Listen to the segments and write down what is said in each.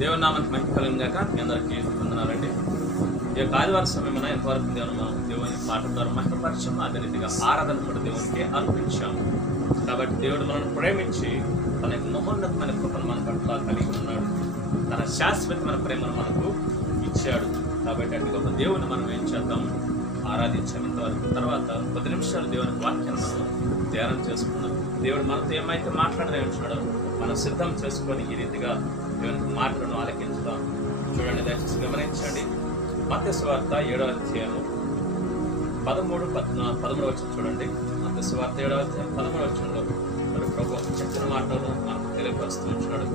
దేవుని నామానికి మహిమ కలుగును గాక. మీ అందరికీ వందనాలండి. ఈ యొక్క ఆదివార సమయమున ఎంతవరకు దేవుని మాట ద్వారా మహిమపరిచాము, అదే రీతిగా ఆరాధన కూడా దేవునికి అర్పించాము. కాబట్టి దేవుడు మనల్ని ప్రేమించి తన యొక్క మహోన్నతమైన కృపను మన పట్ల కలిగి ఉన్నాడు. తన శాశ్వతమైన ప్రేమను మనకు ఇచ్చాడు. కాబట్టి అటు గొప్ప దేవుని మనం ఏం చేద్దాం, ఆరాధించాం ఇంతవరకు. తర్వాత 10 నిమిషాలు దేవుని వాక్యాన్ని మనం ధ్యానం చేసుకుందాం. దేవుడు మనతో ఏమైతే మాట్లాడనే ఉంటున్నాడో మనం సిద్ధం చేసుకొని ఈ రీతిగా దేవునికి మాటలను ఆలకించుదాం. చూడండి, దయచేసి గమనించండి. మత్తయి సువార్త 7వ అధ్యాయము 13 వచనం చూడండి. మత్తయి సువార్త 7వ అధ్యాయం 13వ వచనంలో మరి ప్రభు చెప్పిన మాటలను మనకు తెలియపరుస్తూ ఉంటున్నాడు.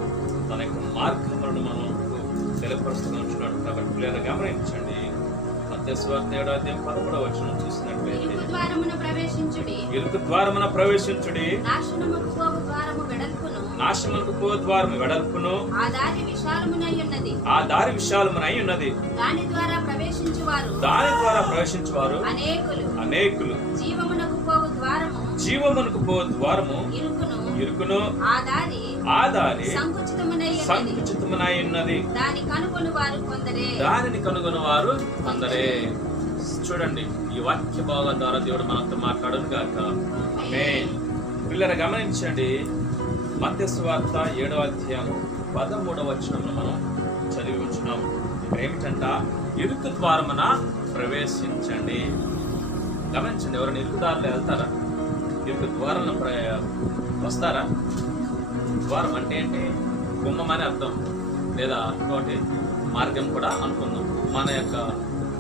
తన యొక్క మార్గములను మనకు తెలియపరుస్తూ ఉంటున్నాడు. కాబట్టి పిల్లలు గమనించండి. మత్తయి సువార్త 7వ అధ్యాయం 13వ వచనం చూసినట్లయితే, ఇరుకు ద్వారమున ప్రవేశించుడి, నాశనమునకు పో ద్వారము వెడల్పును, ఆ దారి విశాలమునై ఉన్నది, దాని ద్వారా ప్రవేశించువారు అనేకులు. జీవమునకు పో ద్వారము ఇరుకును, ఆ దారి సంకుచితమునై ఉన్నది, దానిని కనుగొని వారు కొందరే. చూడండి, ఈ వాక్య భాగం ద్వారా దేవుడు మనతో మాట్లాడను గాక. ఆమేన్. పిల్లలు గమనించండి. మత్తయి సువార్త 7వ అధ్యాయము 13వ వచనంలో మనం చదివి ఉంటున్నాం. ఇక్కడ ఏమిటంట, ఇరుకు ద్వారమున ప్రవేశించండి. గమనించండి, ఎవరైనా ఇరుకు దారిలో వెళ్తారా? ఇరుకు ద్వారాన వస్తారా? ద్వారం అంటే ఏంటి? గుమ్మం అని అర్థం, లేదా ఇంకోటి మార్గం కూడా అనుకుందాం మన యొక్క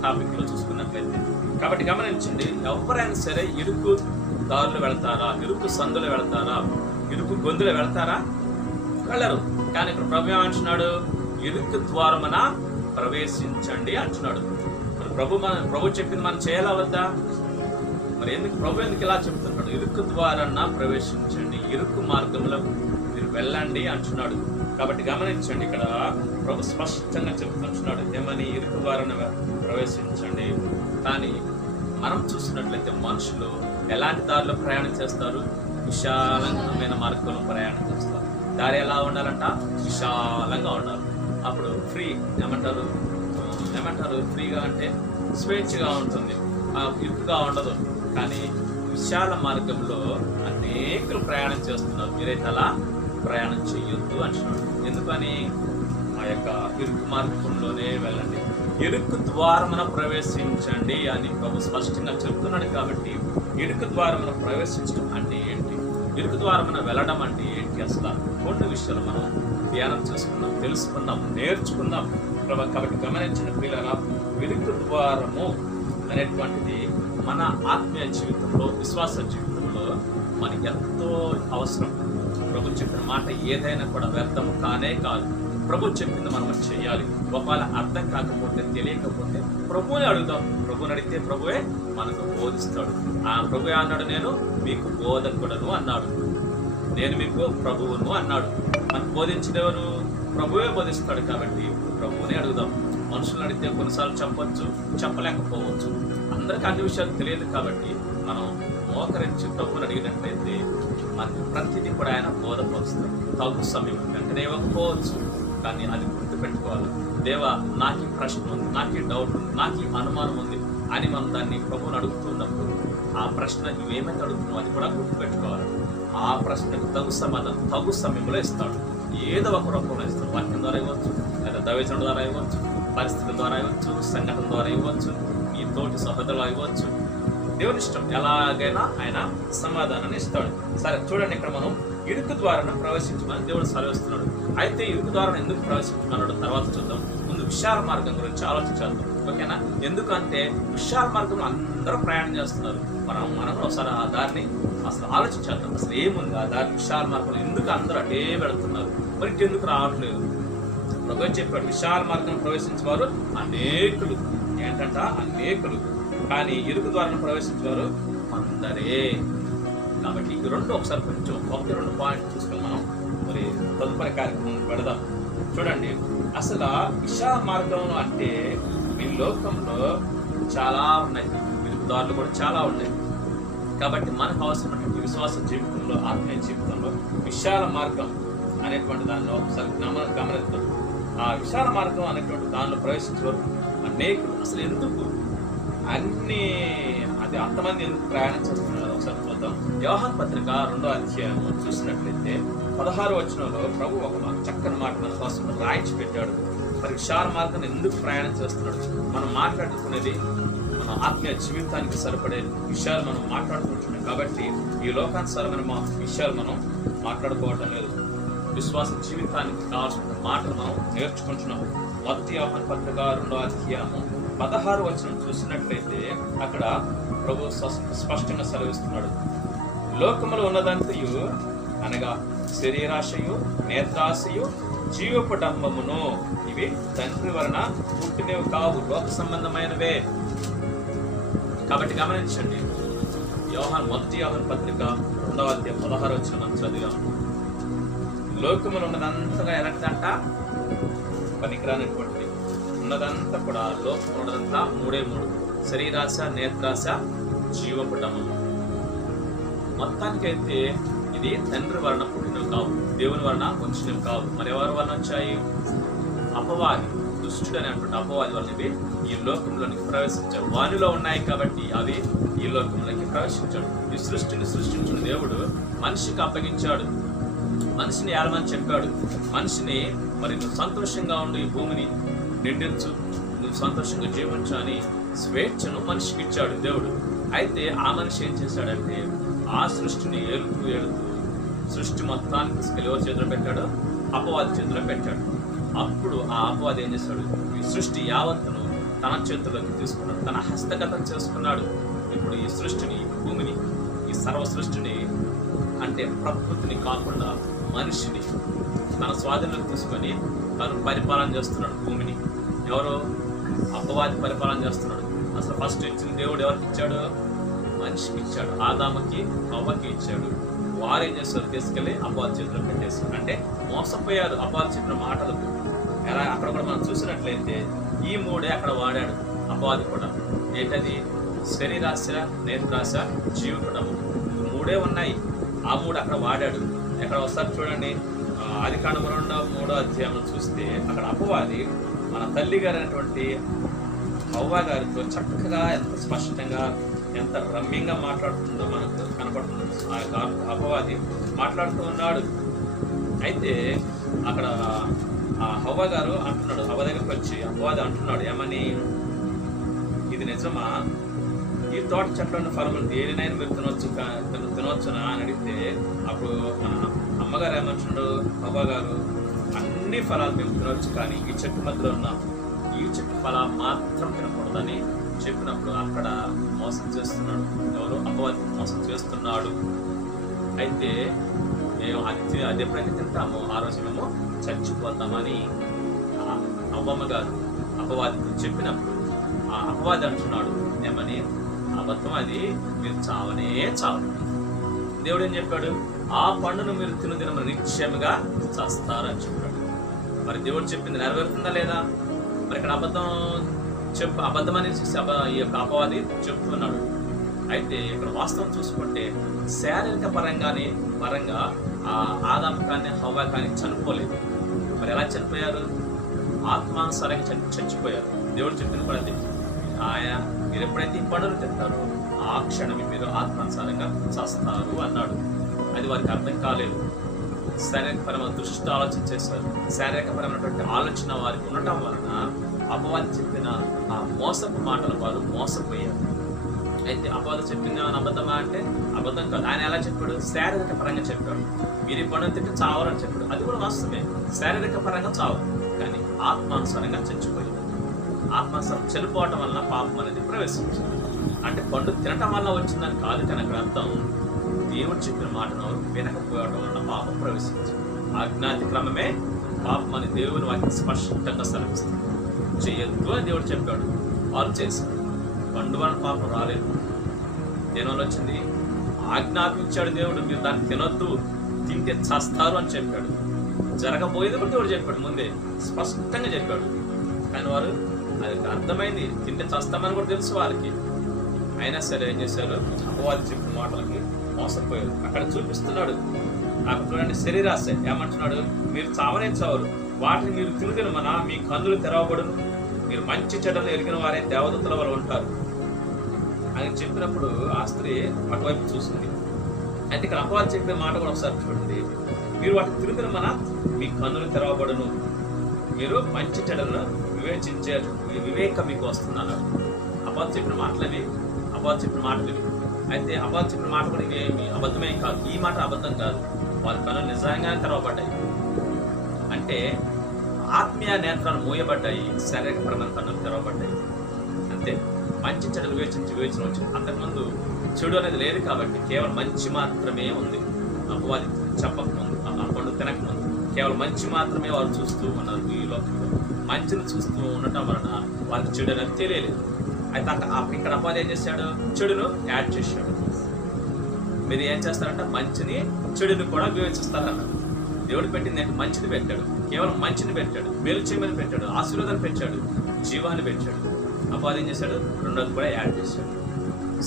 టాపిక్ లో చూసుకున్నట్లయితే. కాబట్టి గమనించండి, ఎవరైనా సరే ఇరుకు దారులు వెళ్తారా? ఇరుకు సందులు వెళ్తారా? ఇరుకు గొంతులు వెళ్తారా? వెళ్ళరు. కానీ ఇక్కడ ప్రభు ఏమంటున్నాడు, ఇరుకు ద్వారమున ప్రవేశించండి అంటున్నాడు. మరి ప్రభు చెప్పింది మనం చేయాలా వద్దా? మరి ప్రభు ఎందుకు ఇలా చెప్తున్నాడు? ఇరుకు ద్వారాన ప్రవేశించండి, ఇరుకు మార్గంలో మీరు వెళ్ళండి అంటున్నాడు. కాబట్టి గమనించండి, ఇక్కడ ప్రభు స్పష్టంగా చెప్తున్నాడు ఏమని, ఇరుకు ద్వారాన ప్రవేశించండి. కానీ మనం చూసినట్లయితే మనుషులు ఎలాంటి దారిలో ప్రయాణం చేస్తారు? విశాలమైన మార్గంలో ప్రయాణం చేస్తారు. దారి ఎలా ఉండాలంట? విశాలంగా ఉండాలి. అప్పుడు ఫ్రీ ఏమంటారు ఫ్రీగా అంటే స్వేచ్ఛగా ఉంటుంది, ఇరుకుగా ఉండదు. కానీ విశాల మార్గంలో అనేకులు ప్రయాణం చేస్తున్నారు. మీరైతే అలా ప్రయాణం చేయొద్దు అంటున్నాడు. ఎందుకని? ఆ యొక్క ఇరుకు మార్గంలోనే వెళ్ళండి, ఇరుకు ద్వారమున ప్రవేశించండి అని ప్రభు స్పష్టంగా చెప్తున్నాడు. కాబట్టి ఇరుకు ద్వారమున ప్రవేశించడం అంటే ఏంటి? ఇరుకు ద్వారమున వెళ్ళడం అంటే ఏంటి? అసలు కొన్ని విషయాలు మనం ధ్యానం చేసుకుందాం, తెలుసుకుందాం, నేర్చుకుందాం. కాబట్టి గమనించిన పిల్లల, ఇరుకు ద్వారము అనేటువంటిది మన ఆత్మీయ జీవితంలో, విశ్వాస జీవితంలో మనకి ఎంతో అవసరం. ప్రభు చెప్పిన మాట ఏదైనా కూడా వ్యర్థము కానే కాదు. ప్రభు చెప్పింది మనం చేయాలి. ఒకవేళ అర్థం కాకపోతే, తెలియకపోతే ప్రభువుని అడుగుతాం. ప్రభుని అడిగితే ప్రభువే మనకు బోధిస్తాడు. ఆ ప్రభువే అన్నాడు, నేను మీకు బోధకుడను అన్నాడు, నేను మీకు ప్రభువును అన్నాడు. మనకు బోధించేవారు ప్రభువే బోధిస్తాడు. కాబట్టి ప్రభువునే అడుగుదాం. మనుషులను అడిగితే కొన్నిసార్లు చెప్పొచ్చు, చెప్పలేకపోవచ్చు. అందరికీ అన్ని విషయాలు తెలియదు. కాబట్టి మనం మోకరించి ప్రభువుని అడిగినట్లయితే మనకి ప్రతిదీ కూడా ఆయన బోధపరుస్తాడు. తగు సమయం వెంటనే ఇవ్వకపోవచ్చు, కానీ అది గుర్తుపెట్టుకోవాలి. దేవా, నాకు ఈ ప్రశ్న ఉంది, నాకు ఈ డౌట్ ఉంది, నాకు ఈ అనుమానం ఉంది అని మనం దాన్ని ప్రభువుని అడుగుతున్నప్పుడు ఆ ప్రశ్న నువ్వేమైతే అడుగుతున్నావు అది కూడా గుర్తుపెట్టుకోవాలి. ఆ ప్రశ్నకు తగు సమాధానం తగు సమయంలో ఇస్తాడు. ఏదో ఒక రూపంలో ఇస్తాడు. వాక్యం ద్వారా ఇవ్వచ్చు, లేదా దైవజనుడి ద్వారా ఇవ్వచ్చు, పరిస్థితుల ద్వారా ఇవ్వచ్చు, సంఘటన ద్వారా ఇవ్వచ్చు, మీ తోటి సహోదరులు ఇవ్వచ్చు. దేవుని ఇష్టం, ఎలాగైనా ఆయన సమాధానాన్ని ఇస్తాడు. సరే, చూడండి, ఇక్కడ మనం ఇరుకు ద్వారాన ప్రవేశించమని దేవుడు సెలవిస్తున్నాడు. అయితే ఇరుకు ద్వారాన ఎందుకు ప్రవేశించమన్నాడు తర్వాత చూద్దాం. ముందు విశాల మార్గం గురించి ఆలోచించాలి. ఓకేనా? ఎందుకంటే విశాల మార్గంలో అందరూ ప్రయాణం చేస్తున్నారు. మనం ఒకసారి ఆ దారిని అసలు ఆలోచించాలి. అసలు ఏముంది ఆ దారి? విశాల మార్గంలో ఎందుకు అందరూ అటే వెళుతున్నారు? మరి ఎందుకు రావట్లేదు? ప్రభు చెప్పాడు, విశాల మార్గం ప్రవేశించేవారు అనేకులు. ఏంటంట? అనేకులు. కానీ ఇరుకు ద్వారాన ప్రవేశించేవారు అందరే. కాబట్టి ఈ రెండు ఒకసారి కొంచెం 1-2 పాయింట్ చూసుకొని మనం మరి తదుపరి కార్యక్రమం పెడదాం. చూడండి, అసలు విశాల మార్గంలో అంటే ఈ లోకంలో చాలా ఉన్నాయి, ఇరుకు దారులు కూడా చాలా ఉన్నాయి. కాబట్టి మనకు అవసరమైనటువంటి విశ్వాస జీవితంలో, ఆత్మీయ జీవితంలో విశాల మార్గం అనేటువంటి దానిలో ఒకసారి గమనిద్దాం. ఆ విశాల మార్గం అనేటువంటి దానిలో ప్రవేశించేవారు అనేకులు. అసలు ఎందుకు అది అంతమంది ఎందుకు ప్రయాణం చేస్తున్నారు ఒకసారి చూద్దాం. యోహాను పత్రిక 2వ అధ్యాయం చూసినట్లయితే 16వ వచనంలో ప్రభు ఒక చక్కని మాట మన కోసం రాయించి పెట్టాడు. మరి విశాల మార్గాన్ని ఎందుకు ప్రయాణం చేస్తున్నాడు? మనం మాట్లాడుకునేది మన ఆత్మీయ జీవితానికి సరిపడే విషయాలు మనం మాట్లాడుకుంటున్నాం కాబట్టి ఈ లోకానుసారమైన విషయాలు మనం మాట్లాడుకోవటం లేదు. విశ్వాస జీవితానికి కావాల్సిన మాటలు మనం నేర్చుకుంటున్నాం. 1 యోహాను పత్రిక 2వ అధ్యాయము 16వ వచనం చూసినట్లయితే అక్కడ ప్రభు స్పష్టంగా సెలవిస్తున్నాడు. లోకములో ఉన్నదంతయు అనగా శరీరాశయు, నేత్రాశయు, జీవపు డంబమును ఇవి తండ్రి వలన పుట్టినవి కావు, లోక సంబంధమైనవే. కాబట్టి గమనించండి, 1 యోహాను పత్రిక 2వ అధ్యాయం 16వ వచనం మనం చదివాం. లోకములు ఉన్నదంతగా ఎలాంటిదంట? పనికిరానటువంటిది. ఉన్నదంతా కూడా లోకం ఉన్నదంతా 3 శరీరాశ, నేత్రాశ, జీవపు డంబము. మొత్తానికైతే ఇది తండ్రి వలన పుట్టినవి కావు, దేవుని వలన వచ్చినవి కావు. మరి ఎవరి వలన వచ్చాయి? అపవాది, దుష్టుడు అనేటువంటి అపవాది వలన ఇవి ఈ లోకంలోనికి ప్రవేశించాడు. వానిలో ఉన్నాయి కాబట్టి అవి ఈ లోకంలోకి ప్రవేశించాడు. ఈ సృష్టిని సృష్టించిన దేవుడు మనిషికి అప్పగించాడు. మనిషిని ఏలమని చెప్పాడు. మనిషిని మరి నువ్వు సంతోషంగా ఉండు, ఈ భూమిని నిండించు, నువ్వు సంతోషంగా జీవించు అని స్వేచ్ఛను మనిషికి ఇచ్చాడు దేవుడు. అయితే ఆ మనిషి ఏం చేశాడంటే ఆ సృష్టిని ఏలుతూ సృష్టి మొత్తాన్ని తీసుకెళ్ళి ఎవరి చేతిలో పెట్టాడు? అపవాది చేతిలో పెట్టాడు. అప్పుడు ఆ అపవాది ఏం చేశాడు? ఈ సృష్టి యావత్తును తన చేతుల్లోకి తీసుకున్నాడు, తన హస్తగతం చేసుకున్నాడు. ఇప్పుడు ఈ సృష్టిని, ఈ భూమిని, ఈ సర్వ సృష్టిని అంటే ప్రకృతిని కాకుండా మనిషిని తన స్వాధీనంలోకి తీసుకొని తను పరిపాలన చేస్తున్నాడు భూమిని. ఎవరు? అపవాది పరిపాలన చేస్తున్నాడు. అసలు ఫస్ట్ ఇచ్చిన దేవుడు ఎవరికి ఇచ్చాడు? మనిషికి ఇచ్చాడు. ఆదాముకి, హవ్వకి ఇచ్చాడు. వారు ఏం చేస్తారు? తీసుకెళ్ళి అపవాది చేతిలో పెట్టేస్తారు. అంటే మోసపోయారు అపవాది చెప్పిన మాటలకు. ఎలా అక్కడ కూడా మనం చూసినట్లయితే ఈ 3 అక్కడ వాడాడు అపవాది కూడా. ఏంటది? శరీరాశ, నేత్రాశ, జీవపడము. 3 ఉన్నాయి. ఆ 3 అక్కడ వాడాడు. ఎక్కడ వస్తారు చూడండి. ఆదికాండము 2వ అధ్యాయంలో చూస్తే అక్కడ అపవాది మన తల్లి గారు అయినటువంటి హవ్వ గారితో చక్కగా ఎంత స్పష్టంగా, ఎంత రమ్యంగా మాట్లాడుతుందో మనకు కనపడుతుంది. ఆ యొక్క అపవాది మాట్లాడుతూ ఉన్నాడు. అయితే అక్కడ ఆ హవ్వ గారు అంటున్నాడు, హవ్వ దగ్గరికి వచ్చి అపవాది అంటున్నాడు ఏమని, ఇది నిజమా? ఈ తోట చెట్ల ఫలములు దేనినైనా మీరు తినవచ్చునా అని అడిగితే అప్పుడు మన అమ్మగారు ఏమంటున్నాడు? హవ్వ గారు, అన్ని ఫలాలు మేము తినవచ్చు, కానీ ఈ చెట్టు మధ్యలో ఉన్న ఈ చెట్టు ఫలాలు మాత్రం తినకూడదని చెప్పినప్పుడు అక్కడ మోసం చేస్తున్నాడు. ఎవరు? అపవాది మోసం చేస్తున్నాడు. అయితే మేము అది ఎప్పుడైతే తింటామో ఆ రోజు మేము చచ్చిపోతామని అవ్వమ్మ గారు అపవాదితో చెప్పినప్పుడు ఆ అపవాది అంటున్నాడు ఏమని, అబద్ధం, అది మీరు చావనే చావని. దేవుడు ఏం చెప్పాడు? ఆ పండును మీరు తినదిన నిశ్చయముగా చస్తారని చెప్పాడు. మరి దేవుడు చెప్పింది నెరవేరుతుందా లేదా? మరి ఇక్కడ అబద్ధం అని ఈ యొక్క అపవాది చెప్తున్నాడు. అయితే ఇక్కడ వాస్తవం చూసుకుంటే శారీరక పరంగా ఆ ఆదాము కానీ హవ్వ కానీ చనిపోలేదు. మరి ఎలా చనిపోయారు? ఆత్మానుసారంగా చచ్చిపోయారు. దేవుడు చెప్పిన పడి మీరు ఎప్పుడైతే ఈ పండుగలు తింటారో ఆ క్షణమే మీరు ఆత్మానుసారంగా చస్తారు అన్నాడు. అది వారికి అర్థం కాలేదు. శారీరకపరమైన దృష్టి ఆలోచన చేశారు. శారీరకపరమైనటువంటి ఆలోచన వారికి ఉండటం వలన అపవాది చెప్పిన ఆ మోసపు మాటలు వారు మోసపోయారు. అయితే అపవాది చెప్పింది అని అబద్ధమా అంటే అబద్ధం కాదు. ఆయన ఎలా చెప్పాడు? శారీరక పరంగా చెప్పాడు. మీరు ఈ పండుగ తింటే చావరని చెప్పాడు. అది కూడా వాస్తవమే, శారీరక పరంగా చావు, కానీ ఆత్మానుసారంగా చచ్చిపోయాడు. ఆత్మానుసారం చనిపోవటం వలన పాపం అనేది ప్రవేశించింది. అంటే పండు తినటం వల్ల వచ్చిందని కాదు, కానీ అక్కడ అర్థం దేవుడు చెప్పిన మాటను వినకపోవడం వలన పాపం ప్రవేశించింది. అజ్ఞాతి క్రమమే పాపం అని దేవుని వాక్యం స్పష్టంగా సెలవిస్తుంది. చేయొద్దు అని దేవుడు చెప్పాడు, వాళ్ళు చేశారు. పండు వలన పాపం రాలేదు. దేనివల్ల వచ్చింది? ఆజ్ఞాపించాడు దేవుడు, మీరు దాన్ని తినొద్దు, తింటే చస్తారు అని చెప్పాడు. జరగబోయేది కూడా దేవుడు చెప్పాడు, ముందే స్పష్టంగా చెప్పాడు. కానీ వారు అది అర్థమైంది, తింటే చస్తామని కూడా తెలుసు వారికి. అయినా సరే ఏం చేశారు? అపవాది చెప్పిన మాటలకి మోసపోయారు. అక్కడ చూపిస్తున్నాడు. అక్కడ చూడండి, శరీరాశ ఏమంటున్నాడు? మీరు చావనే చావరు, వాటిని మీరు తినుదినమన మీ కన్నులు తెరవబడును, మీరు మంచి చెడ్డలు ఎరిగిన వారే దేవదూతల వల్ల ఉంటారు అని చెప్పినప్పుడు ఆ స్త్రీ అటువైపు చూసింది. అయితే ఇక్కడ అపవాది చెప్పే మాట కూడా ఒకసారి చూడండి. మీరు వాటిని తినుదినమన మీ కన్నులు తెరవబడును, మీరు మంచి చెడ్డలను వివేచించే వివేకం మీకు వస్తుందన్నారు. అపవాది చెప్పిన మాటలవి, అపవాది చెప్పిన మాటలు. అయితే అపవాది చెప్పిన మాట కూడా ఏమి అబద్ధమేం కాదు. ఈ మాట అబద్ధం కాదు. వారి కన్నులు నిజంగానే తెరవబడ్డాయి. అంటే ఆత్మీయ నేత్రాలు మూయబడ్డాయి, శారీరకపరమైన కన్నులు తెరవబడ్డాయి. అంతే. మంచి చెడులు వివేచన వచ్చింది. అంతకుముందు చెడు అనేది లేదు కాబట్టి కేవలం మంచి మాత్రమే ఉంది. అపవాది చెప్పకముందు, ఆ పండు తినకముందు కేవలం మంచి మాత్రమే వారు చూస్తూ ఉన్నారు. ఈ లోకంలో మంచిని చూస్తూ ఉండటం వలన వారికి చెడు అనేది తెలియలేదు. అయితే ఇక్కడ అపవాది ఏం చేశాడు? చెడును యాడ్ చేశాడు. మీరు ఏం చేస్తారంటే మంచిని చెడుని కూడా వివేచిస్తారన్నారు. దేవుడు పెట్టింది అంటే మంచిని పెట్టాడు, కేవలం మంచిని పెట్టాడు, మేలు చేయమని పెట్టాడు, ఆశీర్వాదాన్ని పెట్టాడు, జీవాన్ని పెట్టాడు. అపవాది ఏం చేశాడు? రెండోది కూడా యాడ్ చేశాడు.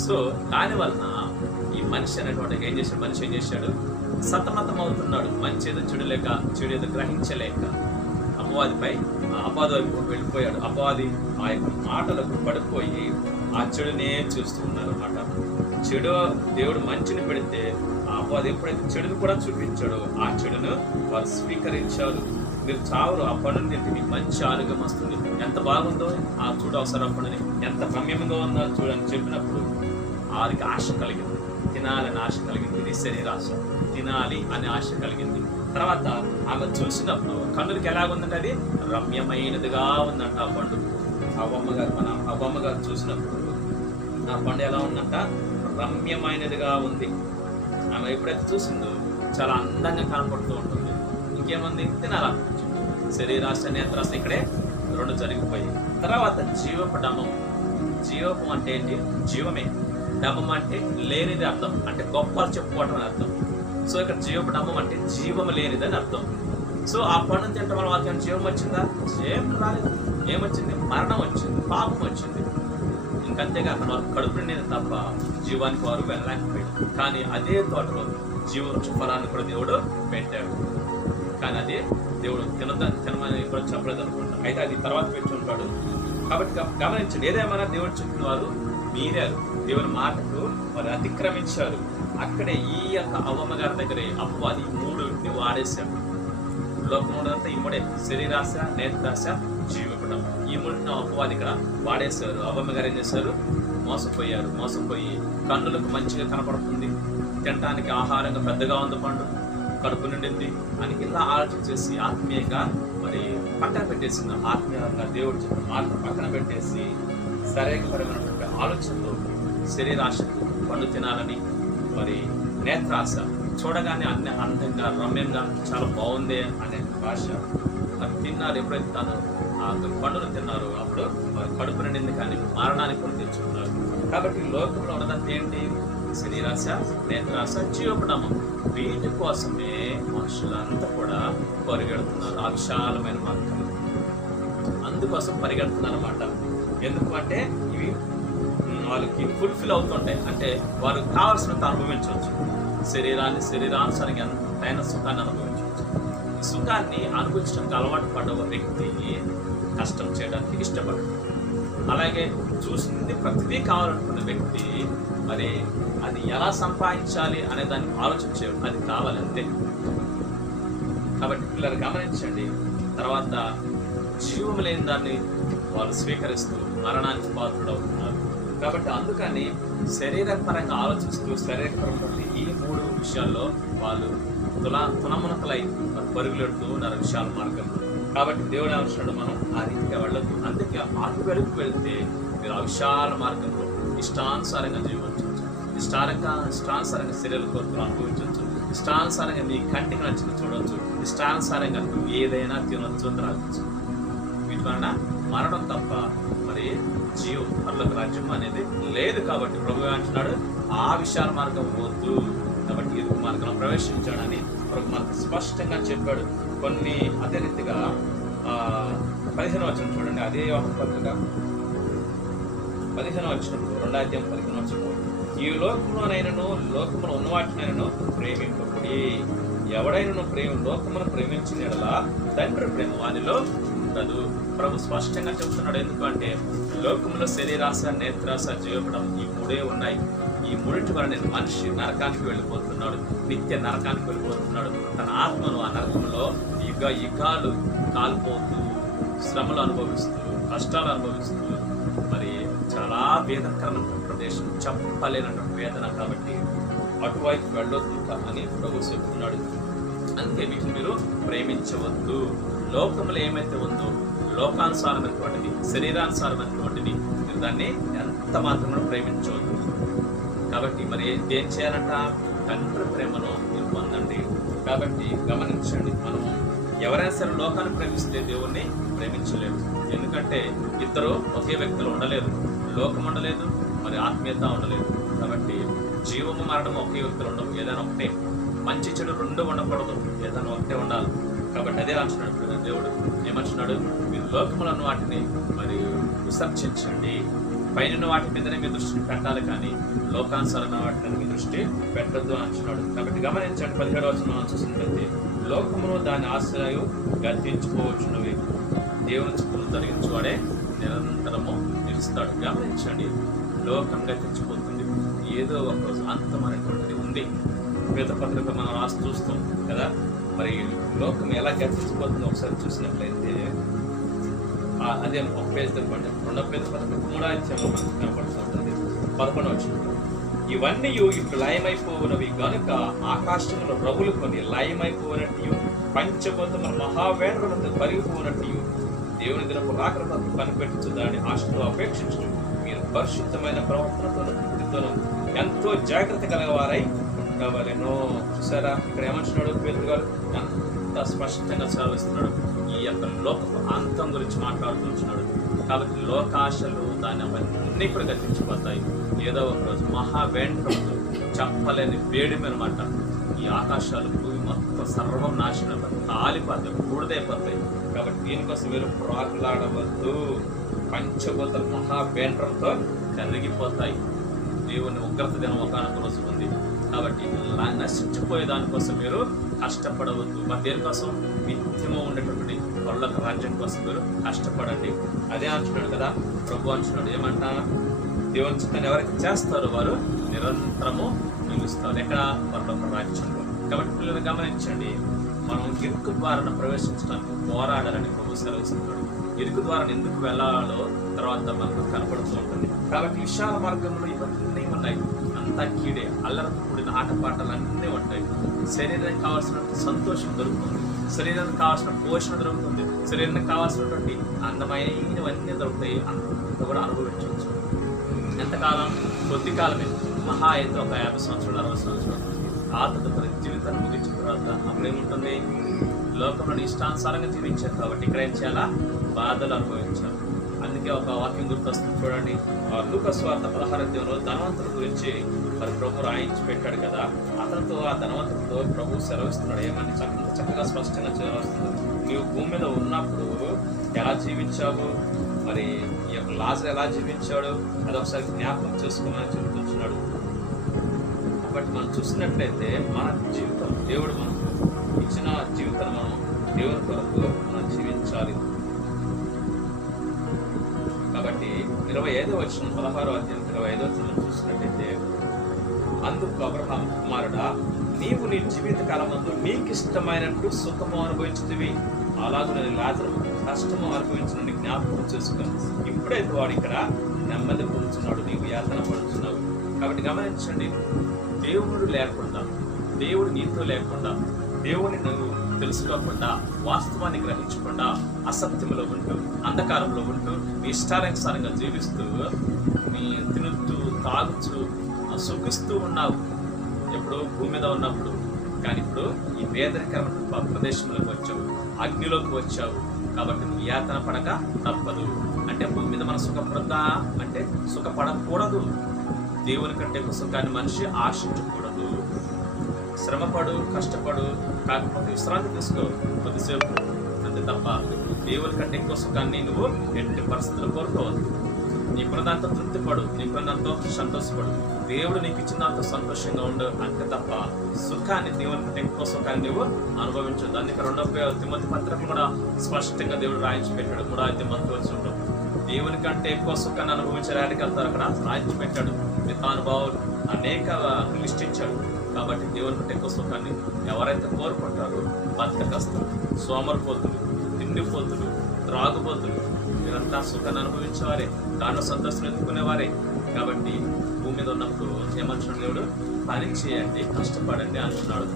సో దాని వలన ఈ మనిషి అనేటువంటి ఏం చేశాడు? మనిషి ఏం చేశాడు? సతమతం అవుతున్నాడు. మంచి ఏదో చెడు లేక, చెడు ఏదో గ్రహించలేక అపవాదిపై అపవాది వైపు వెళ్ళిపోయాడు. అపవాది ఆ యొక్క మాటలకు పడిపోయి ఆ చెడునే చూస్తూ ఉన్నారు అన్నమాట. చెడు దేవుడు మంచిని పెడితే ఆ అపవాది ఎప్పుడైతే చెడును కూడా చూపించాడో ఆ చెడును వారు స్వీకరించారు. మీరు చావులు ఆ పండుని తింటే మీకు మంచి ఆరోగ్యం వస్తుంది. ఎంత బాగుందో ఆ చూడ అవసరం పండుని, ఎంత రమ్యంగా ఉందో చూడని చెప్పినప్పుడు వారికి ఆశ కలిగింది, తినాలని ఆశ కలిగింది. ఇది శరీరాశ, తినాలి అనే ఆశ కలిగింది. తర్వాత ఆమె చూసినప్పుడు కన్నులకి ఎలాగుందంటే అది రమ్యమైనదిగా ఉందంట ఆ పండు. మన అవ్వమ్మగారు చూసినప్పుడు ఆ పండు ఎలా ఉందంట? రమ్యమైనదిగా ఉంది. ఆమె ఎప్పుడైతే చూసిందో చాలా అందంగా కనపడుతూ ఉంటుంది. ఇంకేముంది? తినాలనిపించింది. శరీరాశ, నేత్రాశ ఇక్కడే రెండు జరిగిపోయి. తర్వాత జీవపు డమం. జీవపు అంటే ఏంటి? జీవమే. డమం అంటే లేనిది అర్థం, అంటే గొప్పలు చెప్పుకోవటం అని అర్థం. సో ఇక్కడ జీవపు డమం అంటే జీవం లేనిదని అర్థం. సో ఆ పండును తినడం వల్ల వాళ్ళకి జీవం వచ్చిందా? ఏం రాలేదు. ఏమొచ్చింది? మరణం వచ్చింది, పాపం వచ్చింది. ఇంకంతేగాక వారు కడుపు నిండిన తప్ప జీవానికి వారు వెళ్ళలేకపోయాడు. కానీ అదే తోటలో జీవవృక్ష ఫలాన్ని కూడా దేవుడు పెట్టాడు. కానీ అదే దేవుడు తినమని కూడా చెప్పలేదు అనుకుంటా. అయితే అది తర్వాత పెట్టి ఉంటాడు. కాబట్టి గమనించండి, ఏదేమైనా దేవుడు చెప్పిన వారు మీరారు, దేవుని మాటకు వారు అతిక్రమించారు. అక్కడే ఈ యొక్క అవ్వమ్మ గారి దగ్గరే అపవాది మూడుని వాడేశాడు. లోకముడంతా ఈ మూడే: శరీరాశ, నేత్రాశ, జీవకుడం. ఈ మూడుని అపవాది ఇక్కడ వాడేశారు. అవ్వమ్మ గారు ఏం చేశారు? మోసపోయారు. మోసపోయి కన్నులకు మంచిగా కనపడుతుంది, తినడానికి ఆహారంగా పెద్దగా ఉంది పండు, కడుపు నిండింది అని ఇలా ఆలోచన చేసి ఆత్మీయంగా మరి పక్కన పెట్టేసింది. ఆత్మీయంగా దేవుడు చెప్పిన మాటను పక్కన పెట్టేసి సరైనపరమైనటువంటి ఆలోచనతో శరీరాశకు పండు తినాలని, మరి నేత్రాశ చూడగానే అన్ని అందంగా రమ్యంగా చాలా బాగుంది అనే భాష అది తిన్నారు. ఎప్పుడైతే తాను ఆ పండును తిన్నారు అప్పుడు వారి కడుపు నిండింది, కానీ మరణానికి కూడా తెచ్చుకున్నారు. కాబట్టి లోకంలో ఉన్నదంతా ఏంటి? శరీరాశ, నేత్రాశ, జీవపడమం. వీటి కోసమే మనుషులంతా కూడా పరిగెడుతున్నారు. ఆ విశాలమైన మార్గం అందుకోసం పరిగెడుతున్నారు అన్నమాట. ఎందుకు అంటే ఇవి వాళ్ళకి ఫుల్ఫిల్ అవుతుంటాయి. అంటే వారు కావాల్సినంత అనుభవించవచ్చు. శరీరానుసారంగా ఎంతైన సుఖాన్ని అనుభవించవచ్చు. ఈ సుఖాన్ని అనుభవించడానికి అలవాటు పడ్డ వ్యక్తి కష్టం చేయడానికి ఇష్టపడదు. అలాగే చూసింది ప్రతిదీ కావాలనుకున్న వ్యక్తి మరి అది ఎలా సంపాదించాలి అనే దాన్ని ఆలోచించేవాడు. అది కావాలంతే. కాబట్టి పిల్లలు గమనించండి. తర్వాత జీవం లేని దాన్ని వాళ్ళు స్వీకరిస్తూ మరణానికి పాత్రుడవుతున్నారు. కాబట్టి అందుకని శరీరపరంగా ఆలోచిస్తూ శరీరపరంగా ఈ మూడు విషయాల్లో వాళ్ళు తులమునకలై పరుగులెడుతూ ఉన్నారు విశాల మార్గంలో. కాబట్టి దేవుడు అవసరం మనం ఆ రీతిగా వెళ్ళదు. అందుకే అటు వెలుగు వెళితే మీరు ఆ విశాల మార్గంలో ఇష్టానుసారంగా జీవించవచ్చు, ఇష్టానుసారంగా శరీరాల కోరికలు అనుభవించవచ్చు, ఇష్టానుసారంగా మీ కంటికి నచ్చిన చూడవచ్చు, ఇష్టానుసారంగా నువ్వు ఏదైనా తినొచ్చు, త్రాగచ్చు. వీటి వలన మరణం తప్ప మరి జీవం పరలోక రాజ్యం అనేది లేదు. కాబట్టి ప్రభు అంటున్నాడు ఆ విశాల మార్గం వద్దు, కాబట్టి ఇరుకు మార్గంలో ప్రవేశించాడని ప్రభు మనకు స్పష్టంగా చెప్పాడు. కొన్ని అదే రీతిగా 15వ వచనం చూడండి. అదే పత్రిక 15వ వచనం 2వ అధ్యాయం 15వ వచనం, ఈ లోకంలోనైనను లోకములో ఉన్న వాటినైనను ప్రేమింపకుడి. ఎవడైనా లోకమును ప్రేమించిన యెడల తండ్రి ప్రేమ వానిలో ఉండదు. ప్రభు స్పష్టంగా చెప్తున్నాడు. ఎందుకంటే లోకంలో శరీరాశ, నేత్రాశ, జీవపడం ఈ మూడే ఉన్నాయి. ఈ మూడింటి వల్ల నేను మనిషి నరకానికి వెళ్ళిపోతున్నాడు, నిత్య నరకానికి వెళ్ళిపోతున్నాడు. తన ఆత్మను ఆ నరకంలో యుగాలు కాలిపోతూ, శ్రమలు అనుభవిస్తూ, కష్టాలు అనుభవిస్తూ, మరి చాలా వేదనకరమైన ప్రదేశం, చెప్పలేనటువంటి వేదన. కాబట్టి అటువైపు వెళ్ళొద్దు అని ప్రభు చెప్తున్నాడు. అందుకే వీటిని మీరు ప్రేమించవద్దు. లోకంలో ఏమైతే ఉందో లోకానుసారమైనటువంటిది, శరీరానుసారమైనటువంటిది, మీరు దాన్ని ఎంత మాత్రమే ప్రేమించవద్దు. కాబట్టి మరి ఏం చేయాలంట? తండ్రి ప్రేమను మీరు పొందండి. కాబట్టి గమనించండి, మనము ఎవరైనా సరే లోకాన్ని ప్రేమిస్తే దేవుణ్ణి ప్రేమించలేరు. ఎందుకంటే ఇద్దరు ఒకే వ్యక్తులు ఉండలేరు. లోకం ఉండలేదు, మరి ఆత్మీయత ఉండలేదు. కాబట్టి జీవము మరణము ఒకే వ్యక్తులు ఉండవు. ఏదైనా ఒకటే. మంచి చెడు రెండు ఉండకూడదు, ఏదైనా ఒకటే ఉండాలి. కాబట్టి అదే అంటున్నాడు దేవుడు. ఏమంటున్నాడు? మీరు లోకములను వాటిని మరి విసర్జించండి, పైన వాటి మీదనే మీ దృష్టిని పెట్టాలి, కానీ లోకానుసారమైన వాటిని మీ దృష్టి పెట్టద్దు అంటున్నాడు. కాబట్టి గమనించండి, 17వ వచనం మనం చూసినట్లయితే, లోకమును దాని ఆశ్రయం గతించుకోవచ్చున్నవి, దేవుని చిత్తమును జరిగించువాడే నిరంతరము నిలుస్తాడు. గమనించండి, లోకం గతించిపోతుంది, ఏదో ఒక రోజు అంతమైనటువంటిది ఉంది. పేద పత్రిక మనం రాసి చూస్తాం కదా. మరి లోకం ఎలా గతించిపోతుందో ఒకసారి చూసినట్లయితే అదే ఒక పేజ్ తెప్పండి. 2వ పేద పత్రిక 3వ అధ్యాయంలో మనకు కనపడుతుంటుంది. 11వ వచనం, ఇవన్నీ ఇప్పుడు లయమైపోవునవి గనుక ఆకాశంలో రగులు కొని లయమైపోయినట్టు, పంచభూతముల మహావేంద్రులతో కరిగిపోయినట్టు, దేవుని దినపు రాకడకు కనిపెట్టుచు దాన్ని ఆశతో అపేక్షించు మీరు పరిశుద్ధమైన ప్రవర్తనతోనూ ఎంతో జాగ్రత్త కలగవారై ఉండవలెను. చూసారా, ఇక్కడ ఏమంటున్నాడు పేతురు గారు? ఎంత స్పష్టంగా సెలవిస్తున్నాడు. ఈ యొక్క లోకపు అంతం గురించి మాట్లాడుతున్నాడు. కాబట్టి లోకాశలు దాని అవన్నీ కూడా గతించిపోతాయి. ఏదో ఒక రోజు మహావేంద్రముతో చెప్పలేని వేడిమి అనమాట. ఈ ఆకాశాలు భూమి మొత్తం సర్వం నాశనం కాలిపోతాయి, బూడిదైపోతాయి. కాబట్టి దీనికోసం మీరు ప్రాకులాడవద్దు. పంచభూతల మహావేంద్రంతో కరిగిపోతాయి. దేవుని ఉగ్రత దినం ఒకనొక రోజు ఉంది. కాబట్టి నశించిపోయే దానికోసం మీరు కష్టపడవద్దు. మరి దేనికోసం? నిత్యము ఉండేటటువంటి పరలోక రాజ్యం కోసం మీరు కష్టపడండి. అదే అంటున్నాడు కదా ప్రభు. అంటున్నాడు ఏమంట? దేవుని చిత్తాన్ని ఎవరికి చేస్తారో వారు నిరంతరము నిలుస్తారు. ఎక్కడ? పరలోక రాజ్యంలో. కాబట్టి పిల్లలు గమనించండి, మనం ఇరుకు ద్వారాను ప్రవేశించడానికి పోరాడాలని ప్రభు సెలవిస్తున్నాడు. ఇరుకు ద్వారా ఎందుకు వెళ్ళాలో తర్వాత మనకు కనపడుతూ ఉంటుంది. కాబట్టి విశాల మార్గంలో ఇవన్నీ ఉన్నాయి. అంతా కీడే, అల్లరితో కూడిన ఆటపాటలన్నీ ఉంటాయి. శరీరానికి కావాల్సిన సంతోషం దొరుకుతుంది, శరీరానికి కావాల్సిన పోషణ దొరుకుతుంది, శరీరానికి కావాల్సినటువంటి అందమైనవన్నీ దొరుకుతాయి. అంత కూడా అనుభవించవచ్చు. ఎంతకాలం? కొద్ది కాలమే. మహా అయితే ఒక 50 సంవత్సరాలు, 60 సంవత్సరాలు. ఆ తదుపరి జీవితాన్ని ముగించిన తర్వాత అప్పుడు ఏముంటుంది? లోకంలో ఇష్టానుసారంగా జీవించారు. కాబట్టి ఇక్కడ ఏం చేయాలా? బాధలు అనుభవించారు. అందుకే ఒక వాక్యం గుర్తొస్తుంది చూడండి. లూకాసు వార్త 16వ అధ్యాయంలో ధనవంతుల గురించి మరి ప్రభు రాయించి పెట్టాడు కదా. అతనితో, ఆ ధనవంతుడితో ప్రభు సెలవిస్తున్నాడు. ఏమని? చక్కగా స్పష్టంగా సెలవిస్తున్నాడు. నీవు భూమి మీద ఉన్నప్పుడు ఎలా జీవించావు, మరి ఈ యొక్క లాజరు ఎలా జీవించాడు, అదొకసారి జ్ఞాపకం చేసుకోమని చెబుతున్నాడు. కాబట్టి మనం చూసినట్లయితే మన జీవితం, దేవుడు మనకు ఇచ్చిన జీవితం మనం దేవుని కొరకు మనం జీవించాలి. కాబట్టి 25వ వచనం 16వ అధ్యాయం 25వ వచనం చూసినట్టయితే, అందుకు అబ్రహాం కుమారుడా, నీవు నీ జీవిత కాలమందు నీకు ఇష్టమైనట్టు సుఖము అనుభవించుతివి, అలాగే నేను లాజరు కష్టము అనుభవించిన జ్ఞాపకం చేసుకుని ఇప్పుడైతే వాడు ఇక్కడ నెమ్మది పొందుతున్నాడు, నీవు యాతన పడుతున్నావు. కాబట్టి గమనించండి, దేవుడు లేకుండా, దేవుడు నీతో లేకుండా, దేవుని నువ్వు తెలుసుకోకుండా, వాస్తవాన్ని గ్రహించకుండా, అసత్యంలో ఉంటూ, అంధకారంలో ఉంటూ, నీ ఇష్టానుసారంగా జీవిస్తూ, నీ తినుతూ, తాగుతూ, సుఖిస్తూ ఉన్నావు ఎప్పుడు భూమి మీద ఉన్నప్పుడు. కానీ ఇప్పుడు ఈ వేదనకరమైన ప్రదేశంలోకి వచ్చావు, అగ్నిలోకి వచ్చావు. కాబట్టి నువ్వు యాతన పడక తప్పదు. అంటే భూమి మీద మనం సుఖపడతా అంటే సుఖపడకూడదు. దేవుని కంటే సుఖాన్ని మనిషి ఆశించకూడదు. శ్రమపడు, కష్టపడు, కాకపోతే విశ్రాంతి తీసుకో కొద్దిసేపు, అంతే తప్ప దేవుని కంటే ఎక్కువ సుఖాన్ని నువ్వు ఎట్టి పరిస్థితుల్లో కోరుకోవద్దు. నీకున్న దాంతో తృప్తిపడు, నీకున్న దాంతో సంతోషపడు, దేవుడు నీకు ఇచ్చిన దాంతో సంతోషంగా ఉండు అంతే తప్ప సుఖాన్ని, దేవుని ఎక్కువ సుఖాన్ని నువ్వు అనుభవించదు. అందుకే 2 తిమోతి పత్రిక కూడా స్పష్టంగా దేవుడు రాయించి పెట్టాడు. 3 తిమోతి వచనంలో దేవుని కంటే ఎక్కువ సుఖాన్ని అనుభవించడానికి వెళ్తారు. అక్కడ రాయించి పెట్టాడు. మితానుభావులు అనేక లిస్ట్ ఇచ్చాడు. కాబట్టి దేవుని కంటే ఎక్కువ సుఖాన్ని ఎవరైతే కోరుకుంటారో బతకస్తులు, సోమరిపోతులు, తిండిపోతులు, త్రాగుపోతులు వీరంతా సుఖాన్ని అనుభవించేవారే, దాంట్లో సంతోషం ఎత్తుకునేవారే. కాబట్టి భూమి మీద ఉన్నప్పుడు ఏమంటున్నాడు దేవుడు? పని చేయండి, కష్టపడండి అంటున్నాడు.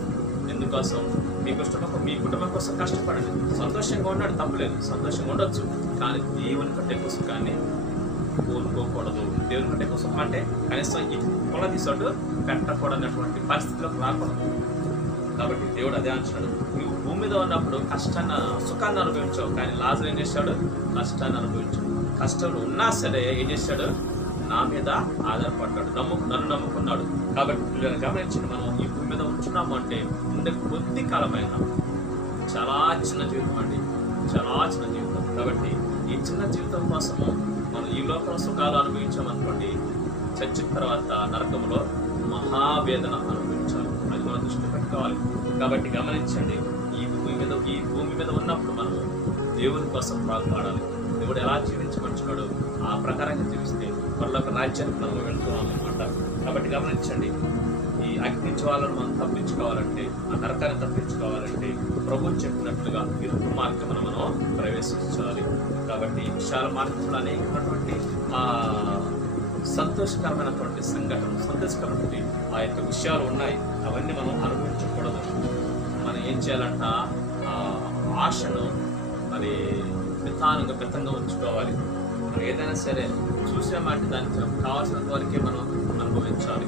ఎందుకోసం? మీ కుటుంబం కోసం కష్టపడండి. సంతోషంగా ఉన్నాడు, తప్పలేదు, సంతోషంగా ఉండొచ్చు. కానీ దేవుని కంటే ఎక్కువ సుఖాన్ని కోరుకోకూడదు. దేవుని కంటే ఎక్కువ సుఖం అంటే కనీసం ఈ పొల తీసట్టు పెట్టకూడనటువంటి పరిస్థితిలోకి రాకూడదు. కాబట్టి దేవుడు అదే అంటున్నాడు, నువ్వు భూమి మీద ఉన్నప్పుడు సుఖాన్ని అనుభవించావు. కానీ లాజరు ఏం చేశాడు? కష్టాన్ని అనుభవించాడు. కష్టాలు ఉన్నా సరే ఏం చేశాడు? నా మీద ఆధారపడ్డాడు, నన్ను నమ్ముకున్నాడు. కాబట్టి గమనించండి, మనం ఈ భూమి మీద ఉంటున్నాము అంటే ఉండే కొద్ది కాలమైన చాలా చిన్న జీవితం అండి, చాలా చిన్న జీవితం. కాబట్టి ఈ చిన్న జీవితం కోసము మనం ఈ లోకం సుఖాలు అనుభవించామనుకోండి, చచ్చిన తర్వాత నరకంలో మహావేదన అనుభవించాలి. అది మనం దృష్టి పెట్టుకోవాలి. కాబట్టి గమనించండి, ఈ భూమి మీద ఉన్నప్పుడు మనము దేవుని కోసం ప్రార్థనాడాలి. దేవుడు ఎలా జీవించమంటున్నాడు ఆ ప్రకారంగా జీవిస్తే పరలోక రాజ్యానికి మనం వెళ్తున్నాం అనమాట. కాబట్టి గమనించండి, ఈ అగ్ని జ్వాలను మనం తప్పించుకోవాలంటే, ఆ నరకాన్ని తప్పించుకోవాలంటే ప్రభు చెప్పినట్లుగా ఇరుకు మార్గమును మనం ప్రవేశించాలి. కాబట్టి విశాల మార్గంలో అనేకమైనటువంటి సంతోషకరమైనటువంటి సంఘటనలు, సంతోషకరమైనటువంటి ఆ యొక్క విషయాలు ఉన్నాయి. అవన్నీ మనం అనుభవించకూడదు. మనం ఏం చేయాలంట? ఆశను మరి మితంగా ఉంచుకోవాలి. మనం ఏదైనా సరే చూసామంటే దానికి కావాల్సినంత వరకే మనం అనుభవించాలి.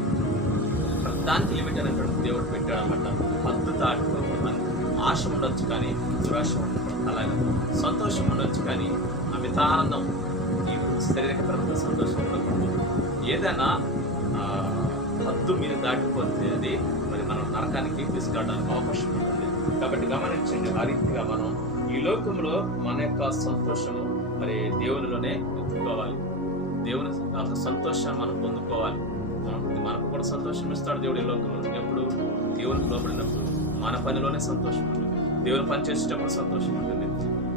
దానికి లిమిట్ అనేటువంటి దేవుడు పెట్టాడనమాట. హద్దు దాటుకోకూడదు. ఆశ ఉండొచ్చు కానీ దురాశ ఉండకూడదు. అలాగే సంతోషం ఉండొచ్చు కానీ అమితానందం, ఈ శరీరకపరమైన సంతోషం ఉండకూడదు. ఏదైనా హద్దు మీరు దాటిపోతే అది మరి మనం నరకానికి తీసుకెళ్ళడానికి అవకాశం ఉంటుంది. కాబట్టి గమనించండి, ఆ రీతిగా మనం ఈ లోకంలో మన యొక్క సంతోషము మరి దేవునిలోనే ఎత్తుకోవాలి. దేవుని సంతోషాన్ని మనం పొందుకోవాలి. మనకు కూడా సంతోషం ఇస్తాడు దేవుడు ఈ లోకంలో. ఎప్పుడు? దేవునికి లోపడినప్పుడు మన పనిలోనే సంతోషం ఉంటుంది. దేవుని పని చేసేటప్పుడు సంతోషం ఉంటుంది.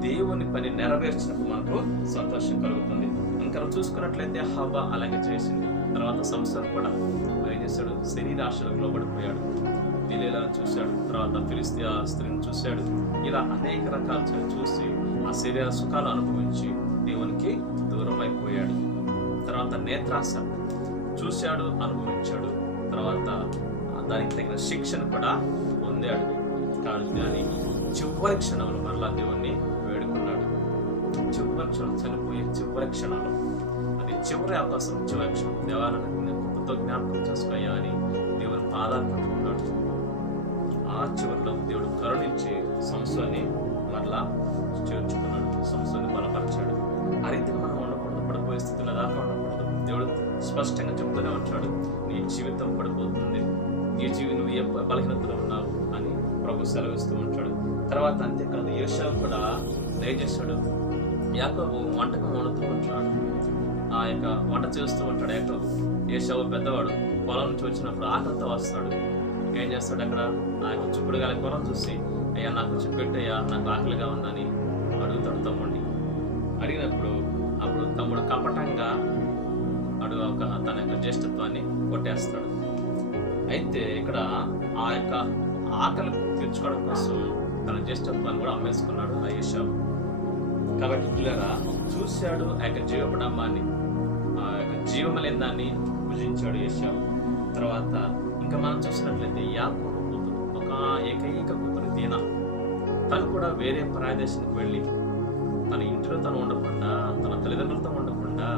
దేవుని పని నెరవేర్చినప్పుడు మనకు సంతోషం కలుగుతుంది. ఇంకా చూసుకున్నట్లయితే హవ్వ అలాగే చేసింది. తర్వాత సంసారం కూడా ఏం చేశాడు? శరీరాశలకు లోబడిపోయాడు. దిలీలాను చూశాడు, తర్వాత ఫిలిష్తీయ స్త్రీని చూశాడు. ఇలా అనేక రకాలు చూసి ఆ శరీర సుఖాలు అనుభవించి దేవునికి దూరం అయిపోయాడు. తర్వాత నేత్రాశ చూశాడు, అనుభవించాడు. తర్వాత దానికి తగిన శిక్షను కూడా పొందాడు. కానీ చివరి క్షణంలో మరలా దేవుణ్ణి వేడుకున్నాడు. చివరి క్షణం, చనిపోయే చివరి క్షణంలో, అది చివరి అవకాశం, చివరి క్షణం, దేవాలయాన్ని కృపతో జ్ఞాపకం చేసుకోయా అని దేవుని పాదాలు పట్టుకున్నాడు. ఆ చివరిలో దేవుడు కరుణించి సంస్థని మరలా చేర్చుకున్నాడు, సంస్థని బలపరిచాడు. ఆ రీతిగా మనం ఉండకూడదు, పడిపోయే స్థితిలో దాకా ఉండకూడదు. దేవుడు స్పష్టంగా చెప్తూనే వచ్చాడు, నీ జీవితం పడిపోతుంది, నువ్వు ఏ బలహీనతలో ఉన్నావు అని ప్రభు సెలవిస్తూ ఉంటాడు. తర్వాత అంతేకాదు, యోషావు కూడా దయచేశాడు. యాకోబు వంటకం వండుతూ ఉంటాడు, ఆ యొక్క వంట చేస్తూ ఉంటాడు. యాకోబు, యోషావు పెద్దవాడు, పొలం నుంచి వచ్చినప్పుడు ఆకలితో వస్తాడు. ఏం చేస్తాడు? అక్కడ ఆ యొక్క చుప్పుడు గాలి కూర చూసి, అయ్యా నాకు కొంచెం పెట్టయ్యా, నాకు ఆకలిగా ఉందని అడుగుతాడు తమ్ముడిని. అడిగినప్పుడు అప్పుడు తమ్ముడు కపటంగా తన యొక్క జ్యేష్ఠత్వాన్ని కొట్టేస్తాడు. అయితే ఇక్కడ ఆ యొక్క ఆకలి తీర్చుకోవడం కోసం తన జ్యేష్ఠత్వాన్ని కూడా అమ్మేసుకున్నాడు ఆ యేషావు. కాబట్టి పిల్లరా చూశాడు ఆ యొక్క జీవపడంబాన్ని, ఆ యొక్క జీవమలేని దాన్ని భుజించాడు యేషావు. తర్వాత ఇంకా మనం చూసినట్లయితే యాకోబు కూతురు, ఒక ఏకైక కూతురు దీనా, తను కూడా వేరే పరాయదేశానికి వెళ్ళి తన ఇంటిలో తను ఉండకుండా, తన తల్లిదండ్రులతో ఉండకుండా,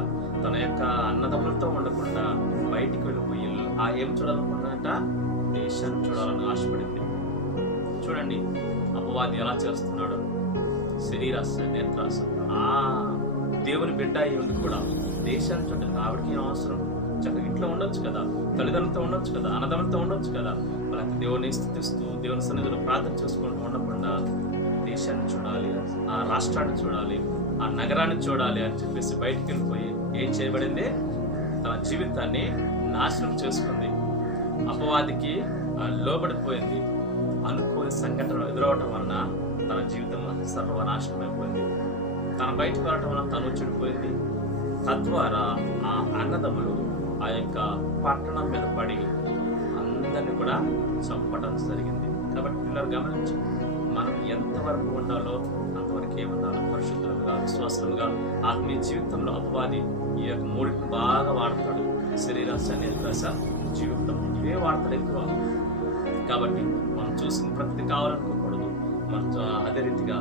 తన యొక్క అన్నదమ్ములతో ఉండకుండా బయటికి వెళ్ళిపోయి ఏం చూడాలనుకున్నాడట? దేశాన్ని చూడాలని ఆశపడింది. చూడండి అపవాది ఎలా చేస్తున్నాడు. శరీరాశ, నేత్రాశ. దేవుని బిడ్డ అయ్యి కూడా దేశాన్ని చూడండి. ఆవిడకి ఏం అవసరం? చక్కగా ఇంట్లో ఉండొచ్చు కదా, తల్లిదండ్రులతో ఉండొచ్చు కదా, అన్నదమ్ములతో ఉండొచ్చు కదా. వాళ్ళకి దేవుని స్థుతిస్తూ దేవుని సన్నిధిలో ప్రార్థన చేసుకుంటూ ఉండకుండా దేశాన్ని చూడాలి, ఆ రాష్ట్రాన్ని చూడాలి, ఆ నగరాన్ని చూడాలి అని చెప్పేసి బయటికి వెళ్ళిపోయి ఏం చేయబడింది? తన జీవితాన్ని నాశనం చేసుకుంది. అపవాదికి లోబడిపోయింది. అనుకోని సంఘటనలు ఎదురవటం వలన తన జీవితం సర్వనాశనం అయిపోయింది. తన బయటకు రావటం వలన తను చెడిపోయింది. తద్వారా ఆ అన్నదమ్ములు ఆ యొక్క పట్టణం మీద పడి అందరినీ కూడా చంపడం జరిగింది. కాబట్టి పిల్లలు గమనించి మనం ఎంతవరకు ఉండాలో అంతవరకే ఉండాలి. పరిశుద్ధులుగా, విశ్వాసులుగా, ఆత్మీయ జీవితంలో అపవాది ఈ యొక్క మూడింటిని బాగా వాడతాడు. శరీరాశ, నేత్రాశ, జీవితం, ఇవే వాడతాడు ఎక్కువ. కాబట్టి మనం చూసిన ప్రతి కావాలనుకోకూడదు. మనం అదే రీతిగా